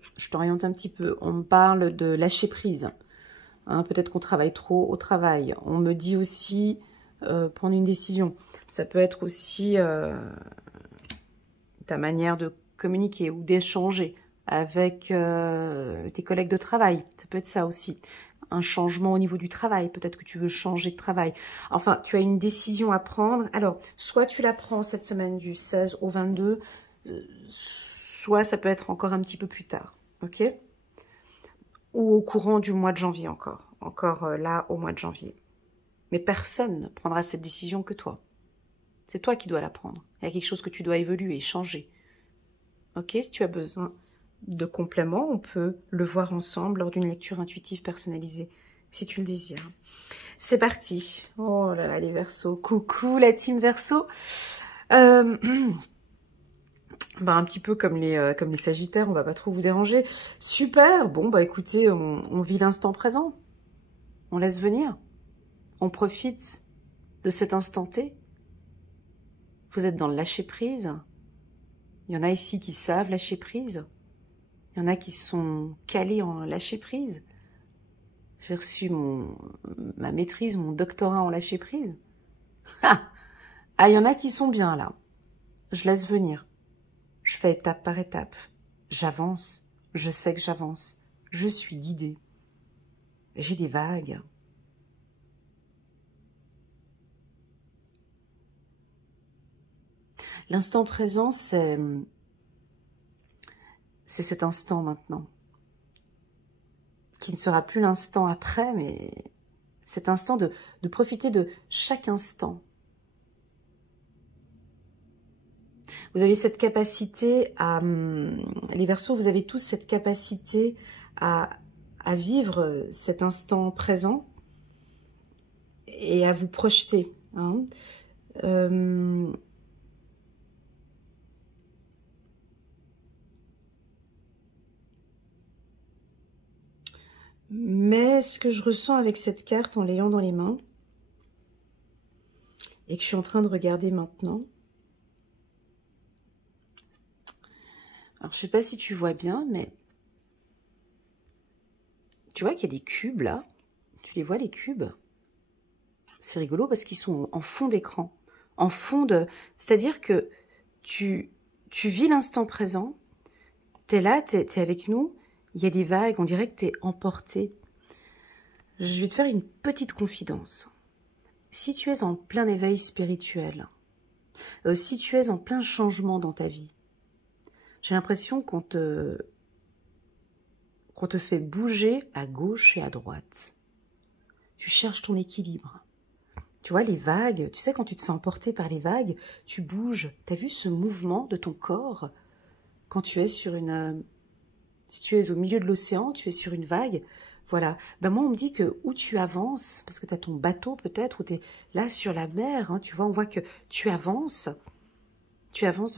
On me parle de lâcher prise. Hein, peut-être qu'on travaille trop au travail. On me dit aussi prendre une décision. Ça peut être aussi ta manière de communiquer ou d'échanger avec tes collègues de travail. Ça peut être ça aussi. Un changement au niveau du travail. Peut-être que tu veux changer de travail. Enfin, tu as une décision à prendre. Alors, soit tu la prends cette semaine du 16 au 22, soit ça peut être encore un petit peu plus tard. Ok ? Ou au courant du mois de janvier encore. Encore là, au mois de janvier. Mais personne ne prendra cette décision que toi. C'est toi qui dois la prendre. Il y a quelque chose que tu dois évoluer, changer. Ok ? Si tu as besoin de compléments, on peut le voir ensemble lors d'une lecture intuitive personnalisée, si tu le désires. C'est parti. Oh là là, les Verseaux. Coucou la team Verseau. Un petit peu comme les Sagittaires, on va pas trop vous déranger. Super. Bon, bah écoutez, on vit l'instant présent. On laisse venir. On profite de cet instant T. Vous êtes dans le lâcher prise. Il y en a ici qui savent lâcher prise. Il y en a qui sont calés en lâcher prise. J'ai reçu ma maîtrise, mon doctorat en lâcher prise. Ah, il y en a qui sont bien là. Je laisse venir. Je fais étape par étape. J'avance. Je sais que j'avance. Je suis guidée. J'ai des vagues. L'instant présent, c'est cet instant maintenant. Qui ne sera plus l'instant après, mais cet instant de profiter de chaque instant. Vous avez cette capacité à... Les Verseaux, vous avez tous cette capacité à vivre cet instant présent et à vous projeter. Hein. Mais ce que je ressens avec cette carte en l'ayant dans les mains et que je suis en train de regarder maintenant, alors je sais pas si tu vois bien, mais tu vois qu'il y a des cubes là, tu les vois les cubes? C'est rigolo parce qu'ils sont en fond d'écran, en fond de... C'est-à-dire que tu vis l'instant présent, t'es là, t'es avec nous, il y a des vagues, on dirait que t'es emporté. Je vais te faire une petite confidence. Si tu es en plein éveil spirituel, si tu es en plein changement dans ta vie, j'ai l'impression qu'on te fait bouger à gauche et à droite. Tu cherches ton équilibre. Tu vois, les vagues, tu sais, quand tu te fais emporter par les vagues, tu bouges. Tu as vu ce mouvement de ton corps quand tu es sur une... Si tu es au milieu de l'océan, tu es sur une vague, voilà. Ben moi, on me dit que où tu avances, parce que tu as ton bateau peut-être, ou tu es là sur la mer, hein, tu vois, on voit que tu avances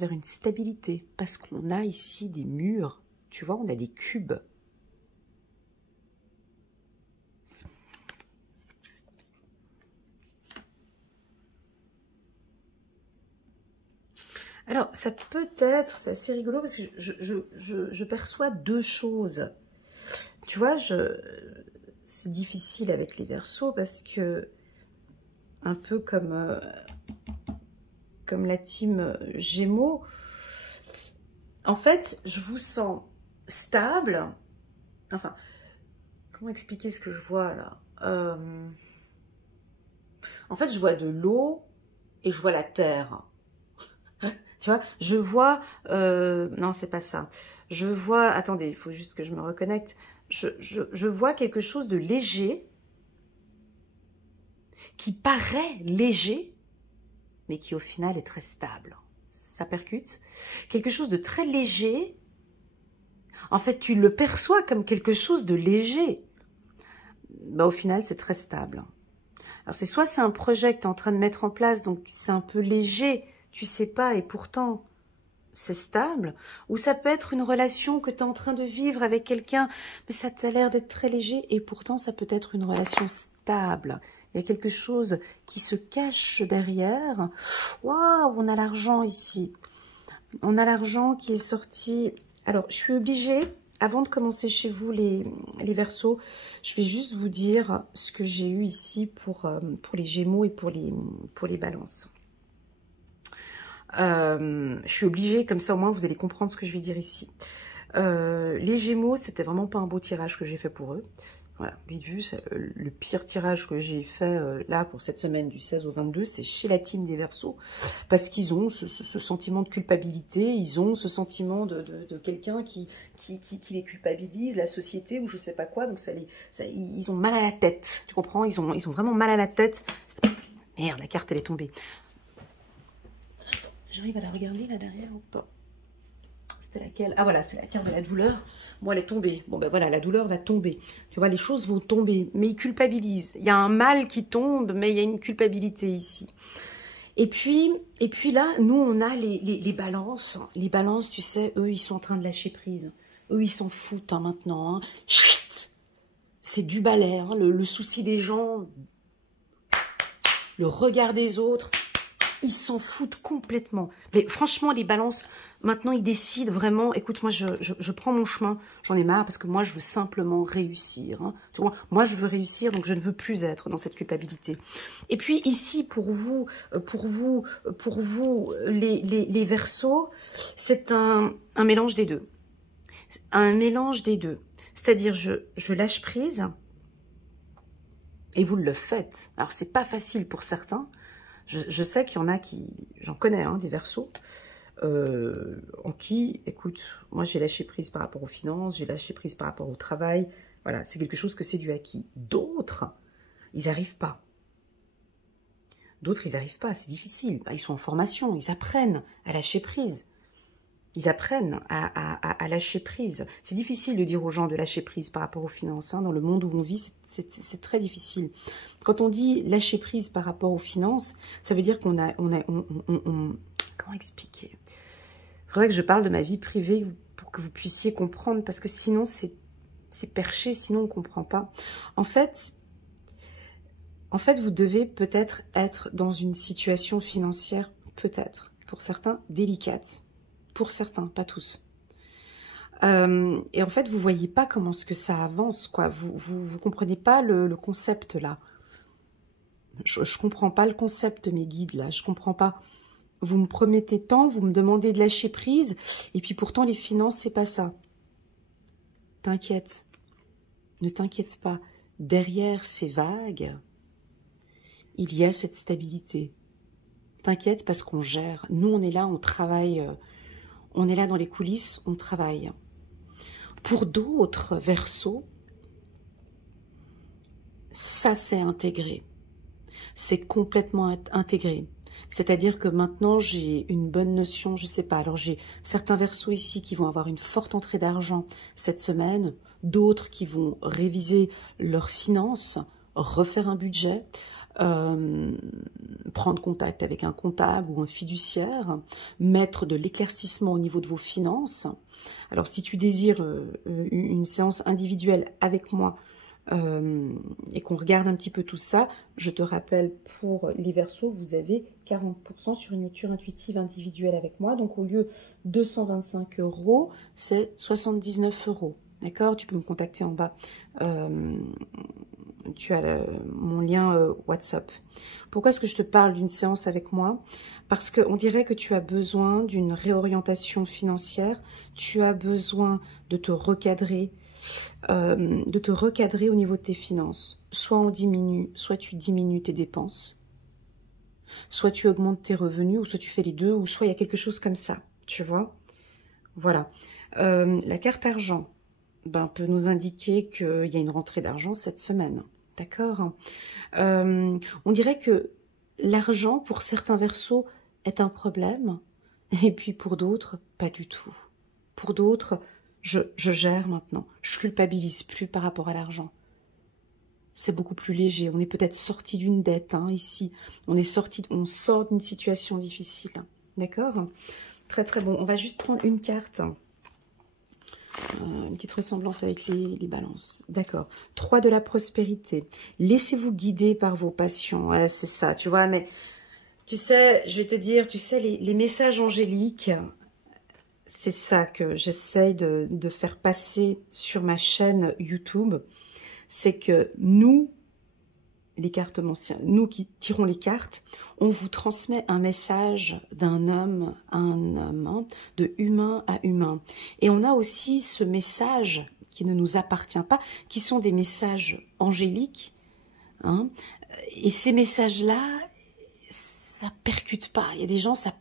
vers une stabilité, parce qu'on a ici des murs, tu vois, on a des cubes. Alors, ça peut être, c'est assez rigolo parce que je perçois deux choses. Tu vois, c'est difficile avec les Verseaux parce que, un peu comme la team Gémeaux, en fait, je vous sens stable. Enfin, comment expliquer ce que je vois là? En fait, je vois de l'eau et je vois la terre. Tu vois, je vois... non, c'est pas ça. Je vois... Attendez, il faut juste que je me reconnecte. Je vois quelque chose de léger, qui paraît léger, mais qui au final est très stable. Ça percute. Quelque chose de très léger. En fait, tu le perçois comme quelque chose de léger. Bah, au final, c'est très stable. Alors, soit c'est un projet que tu es en train de mettre en place, donc c'est un peu léger, tu sais pas, et pourtant c'est stable, ou ça peut être une relation que tu es en train de vivre avec quelqu'un, mais ça t'a l'air d'être très léger, et pourtant ça peut être une relation stable. Il y a quelque chose qui se cache derrière. Waouh, on a l'argent ici. On a l'argent qui est sorti. Alors, je suis obligée, avant de commencer chez vous les Verseaux, je vais juste vous dire ce que j'ai eu ici pour les Gémeaux et pour les Balances. Je suis obligée, comme ça au moins vous allez comprendre ce que je vais dire ici. Les Gémeaux, c'était vraiment pas un beau tirage que j'ai fait pour eux. Voilà, vite vu, c'est le pire tirage que j'ai fait là pour cette semaine du 16 au 22, c'est chez la team des Verseaux, parce qu'ils ont ce sentiment de culpabilité, ils ont ce sentiment de quelqu'un qui les culpabilise, la société ou je sais pas quoi, donc ils ont mal à la tête, tu comprends, ils ont vraiment mal à la tête. Merde, la carte elle est tombée. Attends, j'arrive à la regarder là derrière ou pas? C'était laquelle? Ah voilà, c'est la carte de la douleur. Bon, elle est tombée. Bon, ben voilà, la douleur va tomber. Tu vois, les choses vont tomber. Mais ils culpabilisent. Il y a un mal qui tombe, mais il y a une culpabilité ici. Et puis là, nous, on a les balances. Les balances, tu sais, eux, ils sont en train de lâcher prise. Eux, ils s'en foutent hein, maintenant. Hein. C'est du balai. Hein, le souci des gens, le regard des autres. Ils s'en foutent complètement. Mais franchement, les balances, maintenant, ils décident vraiment, écoute, moi, je prends mon chemin, j'en ai marre parce que moi, je veux simplement réussir. Hein. Moi, je veux réussir, donc je ne veux plus être dans cette culpabilité. Et puis, ici, pour vous, les Verseaux, c'est un mélange des deux. Un mélange des deux. C'est-à-dire, je lâche prise et vous le faites. Alors, c'est pas facile pour certains. Je sais qu'il y en a qui, j'en connais, hein, des Verseaux, en qui, écoute, moi j'ai lâché prise par rapport aux finances, j'ai lâché prise par rapport au travail, voilà, c'est quelque chose que c'est du acquis. D'autres, ils n'arrivent pas. D'autres, ils n'arrivent pas, c'est difficile. Ils sont en formation, ils apprennent à lâcher prise. Ils apprennent à lâcher prise. C'est difficile de dire aux gens de lâcher prise par rapport aux finances. Hein. Dans le monde où on vit, c'est très difficile. Quand on dit lâcher prise par rapport aux finances, ça veut dire qu'on a... Comment expliquer? Il faudrait que je parle de ma vie privée pour que vous puissiez comprendre, parce que sinon, c'est perché, sinon on ne comprend pas. En fait, vous devez peut-être être dans une situation financière, peut-être, pour certains, délicate. Pour certains, pas tous. Et en fait, vous voyez pas comment ce que ça avance, quoi. Vous comprenez pas le concept, là. Je comprends pas le concept, mes guides, là. Je comprends pas. Vous me promettez tant, vous me demandez de lâcher prise, et puis pourtant, les finances, c'est pas ça. T'inquiète. Ne t'inquiète pas. Derrière ces vagues, il y a cette stabilité. T'inquiète parce qu'on gère. Nous, on est là, on travaille... on est là dans les coulisses, on travaille. Pour d'autres Verseaux, ça c'est intégré. C'est complètement intégré. C'est-à-dire que maintenant j'ai une bonne notion, je sais pas. Alors j'ai certains Verseaux ici qui vont avoir une forte entrée d'argent cette semaine, d'autres qui vont réviser leurs finances, refaire un budget, prendre contact avec un comptable ou un fiduciaire, mettre de l'éclaircissement au niveau de vos finances. Alors si tu désires une séance individuelle avec moi et qu'on regarde un petit peu tout ça, je te rappelle, pour les Verseaux, vous avez 40% sur une lecture intuitive individuelle avec moi. Donc au lieu de 225 €, c'est 79 €. D'accord? Tu peux me contacter en bas. Tu as mon lien WhatsApp. Pourquoi est-ce que je te parle d'une séance avec moi? Parce qu'on dirait que tu as besoin d'une réorientation financière, tu as besoin de te recadrer au niveau de tes finances. Soit on diminue, soit tu diminues tes dépenses, soit tu augmentes tes revenus, ou soit tu fais les deux, ou soit il y a quelque chose comme ça, tu vois? Voilà. La carte argent peut nous indiquer qu'il y a une rentrée d'argent cette semaine. D'accord? On dirait que l'argent, pour certains Verseaux, est un problème, et puis pour d'autres, pas du tout. Pour d'autres, je gère maintenant. Je culpabilise plus par rapport à l'argent. C'est beaucoup plus léger. On est peut-être sorti d'une dette, hein, ici. On sort d'une situation difficile. D'accord? Très très bon. On va juste prendre une carte. Une petite ressemblance avec les balances. D'accord. 3 de la prospérité. Laissez-vous guider par vos passions. Ouais, c'est ça, tu vois. Mais tu sais, je vais te dire, tu sais, les messages angéliques, c'est ça que j'essaye de faire passer sur ma chaîne YouTube. C'est que nous, les cartomanciens, nous qui tirons les cartes, on vous transmet un message d'un homme à un homme, hein, de humain à humain. Et on a aussi ce message qui ne nous appartient pas, qui sont des messages angéliques. Hein, et ces messages-là, ça percute pas. Il y a des gens, ça...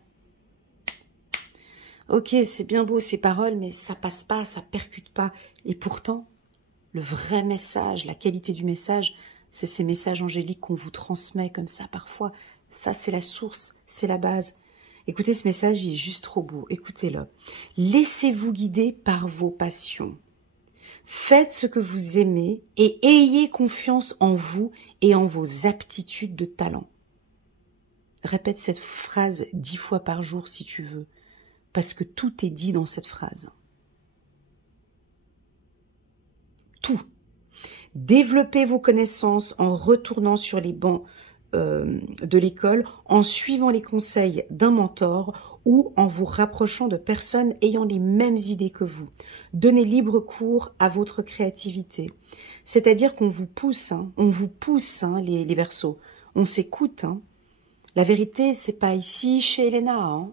Ok, c'est bien beau ces paroles, mais ça passe pas, ça percute pas. Et pourtant, le vrai message, la qualité du message, c'est ces messages angéliques qu'on vous transmet comme ça parfois. Ça, c'est la source, c'est la base. Écoutez, ce message, il est juste trop beau. Écoutez-le. Laissez-vous guider par vos passions. Faites ce que vous aimez et ayez confiance en vous et en vos aptitudes de talent. Répète cette phrase 10 fois par jour si tu veux, parce que tout est dit dans cette phrase. Tout. Développez vos connaissances en retournant sur les bancs de l'école en suivant les conseils d'un mentor ou en vous rapprochant de personnes ayant les mêmes idées que vous. Donnez libre cours à votre créativité. C'est-à-dire qu'on vous pousse, hein, les Verseaux. On s'écoute. Hein. La vérité, c'est pas ici chez Elena, hein,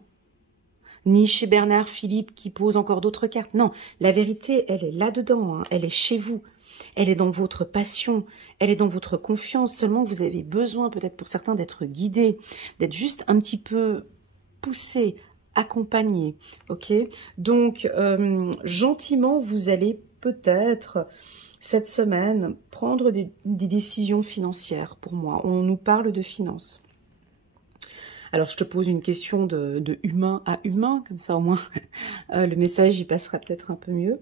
ni chez Bernard Philippe qui pose encore d'autres cartes. Non, la vérité, elle est là-dedans, hein, elle est chez vous. Elle est dans votre passion, elle est dans votre confiance. Seulement, vous avez besoin, peut-être pour certains, d'être guidé, d'être juste un petit peu poussé, accompagné. Ok. Donc, gentiment, vous allez peut-être, cette semaine, prendre des décisions financières pour moi. On nous parle de finances. Alors, je te pose une question de humain à humain, comme ça au moins le message y passera peut-être un peu mieux.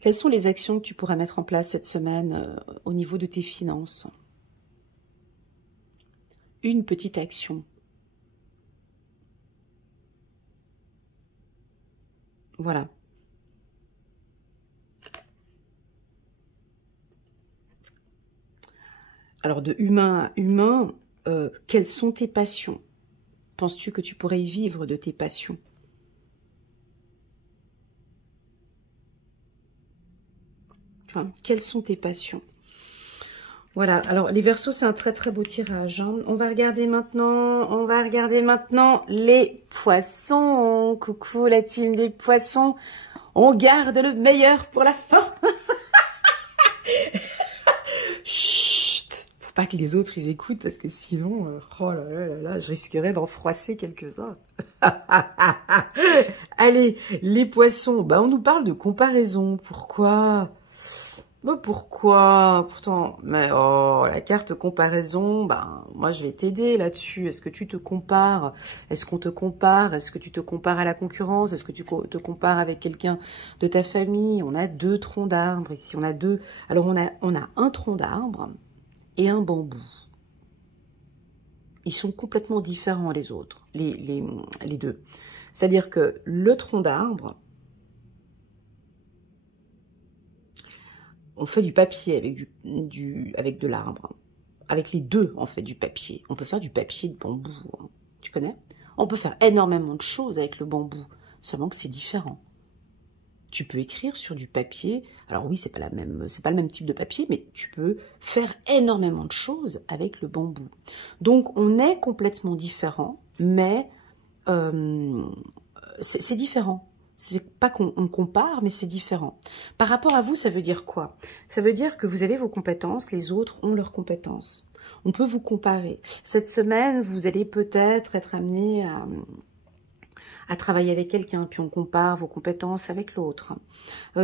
Quelles sont les actions que tu pourras mettre en place cette semaine au niveau de tes finances? Une petite action. Voilà. Alors, de humain à humain, quelles sont tes passions? Penses-tu que tu pourrais y vivre de tes passions? Enfin, quelles sont tes passions? Voilà, alors les Verseaux, c'est un très très beau tirage. Hein. On va regarder maintenant les Poissons. Coucou la team des Poissons. On garde le meilleur pour la fin. Chut, faut pas que les autres ils écoutent parce que sinon, oh là là là là, je risquerais d'en froisser quelques-uns. Allez, les Poissons, bah on nous parle de comparaison. Pourquoi? Bah pourquoi? Pourtant, mais oh, la carte comparaison, ben moi je vais t'aider là-dessus. Est-ce que tu te compares? Est-ce qu'on te compare? Est-ce que tu te compares à la concurrence? Est-ce que tu te compares avec quelqu'un de ta famille? On a deux troncs d'arbres ici, on a deux. Alors on a un tronc d'arbre et un bambou. Ils sont complètement différents les autres, les deux. C'est-à-dire que le tronc d'arbre, on fait du papier avec de l'arbre. Avec les deux, on fait du papier. On peut faire du papier de bambou. Hein. Tu connais? On peut faire énormément de choses avec le bambou. Seulement que c'est différent. Tu peux écrire sur du papier. Alors oui, c'est pas le même type de papier, mais tu peux faire énormément de choses avec le bambou. Donc on est complètement différent, mais c'est différent. C'est pas qu'on compare, mais c'est différent. Par rapport à vous, ça veut dire quoi? Ça veut dire que vous avez vos compétences, les autres ont leurs compétences. On peut vous comparer. Cette semaine, vous allez peut-être être amené à travailler avec quelqu'un, puis on compare vos compétences avec l'autre.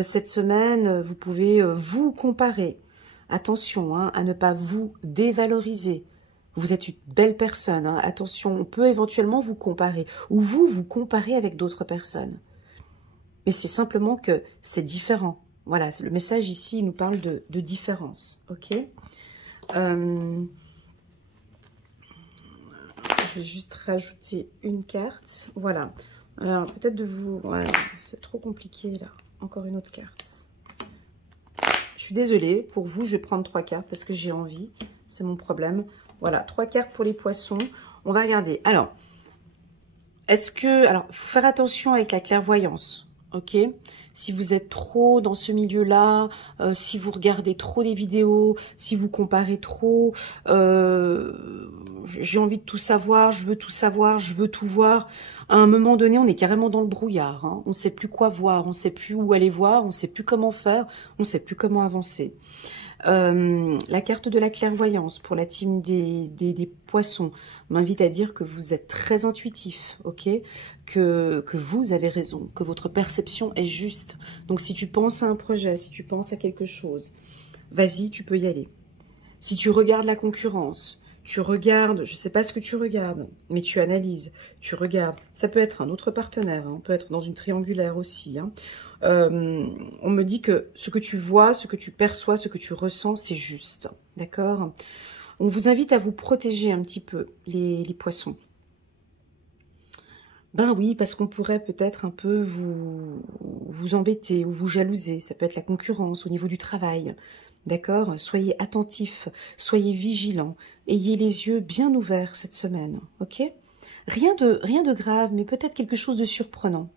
Cette semaine, vous pouvez vous comparer. Attention hein, à ne pas vous dévaloriser. Vous êtes une belle personne. Hein. Attention, on peut éventuellement vous comparer. Ou vous comparez avec d'autres personnes. Mais c'est simplement que c'est différent. Voilà, le message ici, il nous parle de différence. Ok. Je vais juste rajouter une carte. Voilà. Alors, peut-être de vous... Ouais, c'est trop compliqué, là. Encore une autre carte. Je suis désolée. Pour vous, je vais prendre 3 cartes parce que j'ai envie. C'est mon problème. Voilà, 3 cartes pour les Poissons. On va regarder. Alors, est-ce que... Alors, faut faire attention avec la clairvoyance. Ok, si vous êtes trop dans ce milieu-là, si vous regardez trop des vidéos, si vous comparez trop, j'ai envie de tout savoir, je veux tout savoir, je veux tout voir. À un moment donné, on est carrément dans le brouillard. Hein. On ne sait plus quoi voir, on ne sait plus où aller voir, on ne sait plus comment faire, on ne sait plus comment avancer. La carte de la clairvoyance pour la team des Poissons m'invite à dire que vous êtes très intuitif, ok, que vous avez raison, que votre perception est juste. Donc si tu penses à un projet, si tu penses à quelque chose, vas-y, tu peux y aller. Si tu regardes la concurrence, tu regardes, je ne sais pas ce que tu regardes, mais tu analyses, tu regardes. Ça peut être un autre partenaire, hein, on peut être dans une triangulaire aussi. Hein. On me dit que ce que tu vois, ce que tu perçois, ce que tu ressens, c'est juste. D'accord? On vous invite à vous protéger un petit peu, les Poissons. Ben oui, parce qu'on pourrait peut-être un peu vous embêter ou vous jalouser. Ça peut être la concurrence au niveau du travail. d'accord? Soyez attentifs, soyez vigilants, ayez les yeux bien ouverts cette semaine, ok? Rien de grave, mais peut-être quelque chose de surprenant.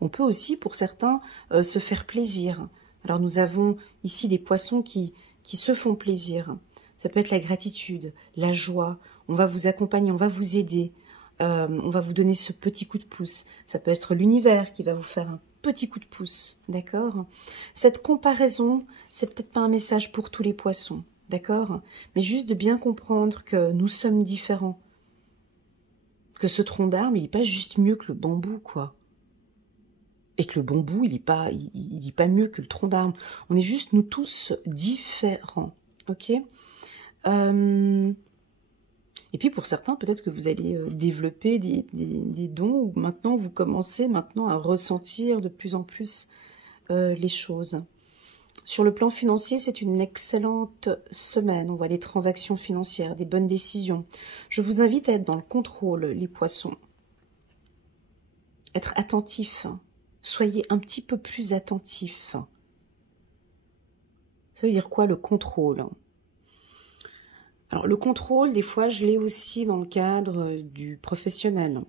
On peut aussi, pour certains, se faire plaisir. Alors nous avons ici des poissons qui se font plaisir. Ça peut être la gratitude, la joie. On va vous accompagner, on va vous aider. On va vous donner ce petit coup de pouce. Ça peut être l'univers qui va vous faire un petit coup de pouce, d'accord? Cette comparaison, c'est peut-être pas un message pour tous les poissons, d'accord? Mais juste de bien comprendre que nous sommes différents. Que ce tronc d'arbre, il n'est pas juste mieux que le bambou, quoi. Et que le bambou, il est pas mieux que le tronc d'arbre. On est juste, nous tous, différents, ok? Et puis pour certains, peut-être que vous allez développer des dons, où maintenant vous commencez maintenant à ressentir de plus en plus les choses. Sur le plan financier, c'est une excellente semaine. On voit des transactions financières, des bonnes décisions. Je vous invite à être dans le contrôle, les poissons. Être attentif. Soyez un petit peu plus attentif. Ça veut dire quoi, le contrôle? Alors, le contrôle, des fois, je l'ai aussi dans le cadre du professionnel.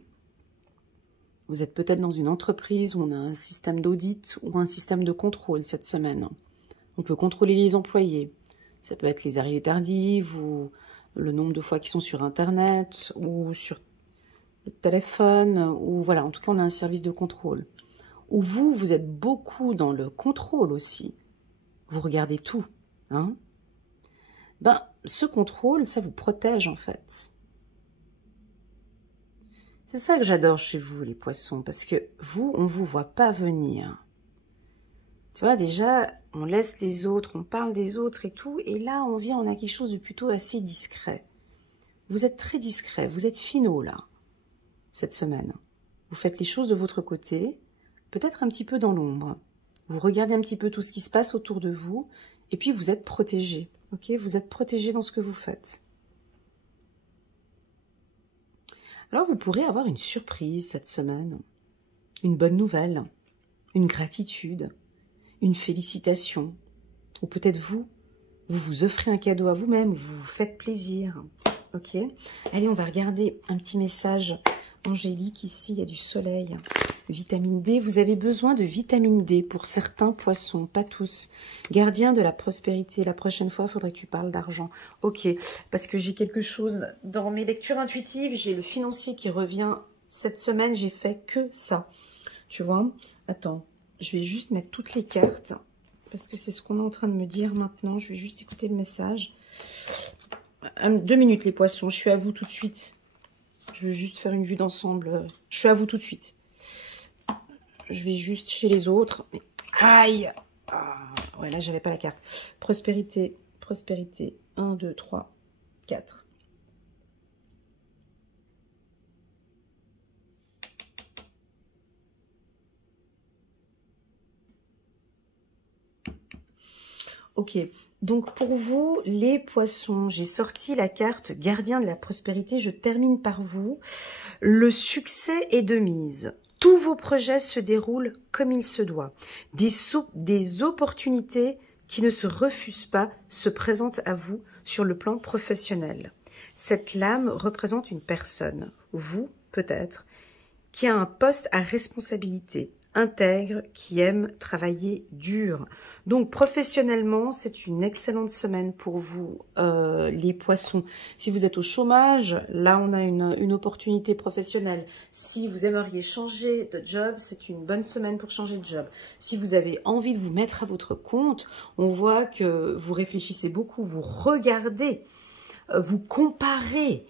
Vous êtes peut-être dans une entreprise où on a un système d'audit ou un système de contrôle cette semaine. On peut contrôler les employés. Ça peut être les arrivées tardives ou le nombre de fois qu'ils sont sur Internet ou sur le téléphone. Ou voilà, en tout cas, on a un service de contrôle. Ou vous êtes beaucoup dans le contrôle aussi. Vous regardez tout, hein? Ben, ce contrôle, ça vous protège en fait. C'est ça que j'adore chez vous, les poissons, parce que vous, on ne vous voit pas venir. Tu vois, déjà, on laisse les autres, on parle des autres et tout, et là, on vient, on a quelque chose de plutôt assez discret. Vous êtes très discret, vous êtes finaux, là, cette semaine. Vous faites les choses de votre côté, peut-être un petit peu dans l'ombre. Vous regardez un petit peu tout ce qui se passe autour de vous, et puis vous êtes protégé. Ok, vous êtes protégé dans ce que vous faites. Alors, vous pourrez avoir une surprise cette semaine, une bonne nouvelle, une gratitude, une félicitation. Ou peut-être vous vous offrez un cadeau à vous-même, vous vous faites plaisir. Ok, allez, on va regarder un petit message angélique ici, il y a du soleil. Vitamine D, vous avez besoin de vitamine D pour certains poissons, pas tous. Gardien de la prospérité, la prochaine fois, il faudrait que tu parles d'argent. Ok, parce que j'ai quelque chose dans mes lectures intuitives, j'ai le financier qui revient. Cette semaine, j'ai fait que ça. Tu vois? Attends, je vais juste mettre toutes les cartes, parce que c'est ce qu'on est en train de me dire maintenant. Je vais juste écouter le message. 2 minutes, les poissons, je suis à vous tout de suite. Je veux juste faire une vue d'ensemble. Je suis à vous tout de suite. Je vais juste chez les autres. Mais... Aïe! Ah, ouais, là, j'avais pas la carte. Prospérité, prospérité. 1, 2, 3, 4. Ok, donc pour vous, les poissons, j'ai sorti la carte gardien de la prospérité. Je termine par vous. Le succès est de mise. Tous vos projets se déroulent comme il se doit. Des opportunités qui ne se refusent pas se présentent à vous sur le plan professionnel. Cette lame représente une personne, vous peut-être, qui a un poste à responsabilité, intègre, qui aime travailler dur. Donc professionnellement, c'est une excellente semaine pour vous, les poissons. Si vous êtes au chômage, là on a une opportunité professionnelle. Si vous aimeriez changer de job, c'est une bonne semaine pour changer de job. Si vous avez envie de vous mettre à votre compte, on voit que vous réfléchissez beaucoup, vous regardez, vous comparez.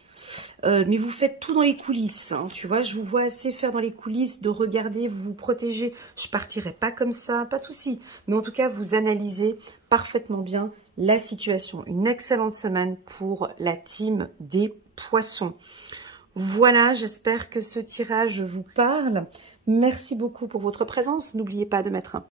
Mais vous faites tout dans les coulisses, hein, tu vois, je vous vois assez faire dans les coulisses, de regarder, vous protéger. Je partirai pas comme ça, pas de souci. Mais en tout cas, vous analysez parfaitement bien la situation. Une excellente semaine pour la team des poissons. Voilà, j'espère que ce tirage vous parle. Merci beaucoup pour votre présence. N'oubliez pas de mettre un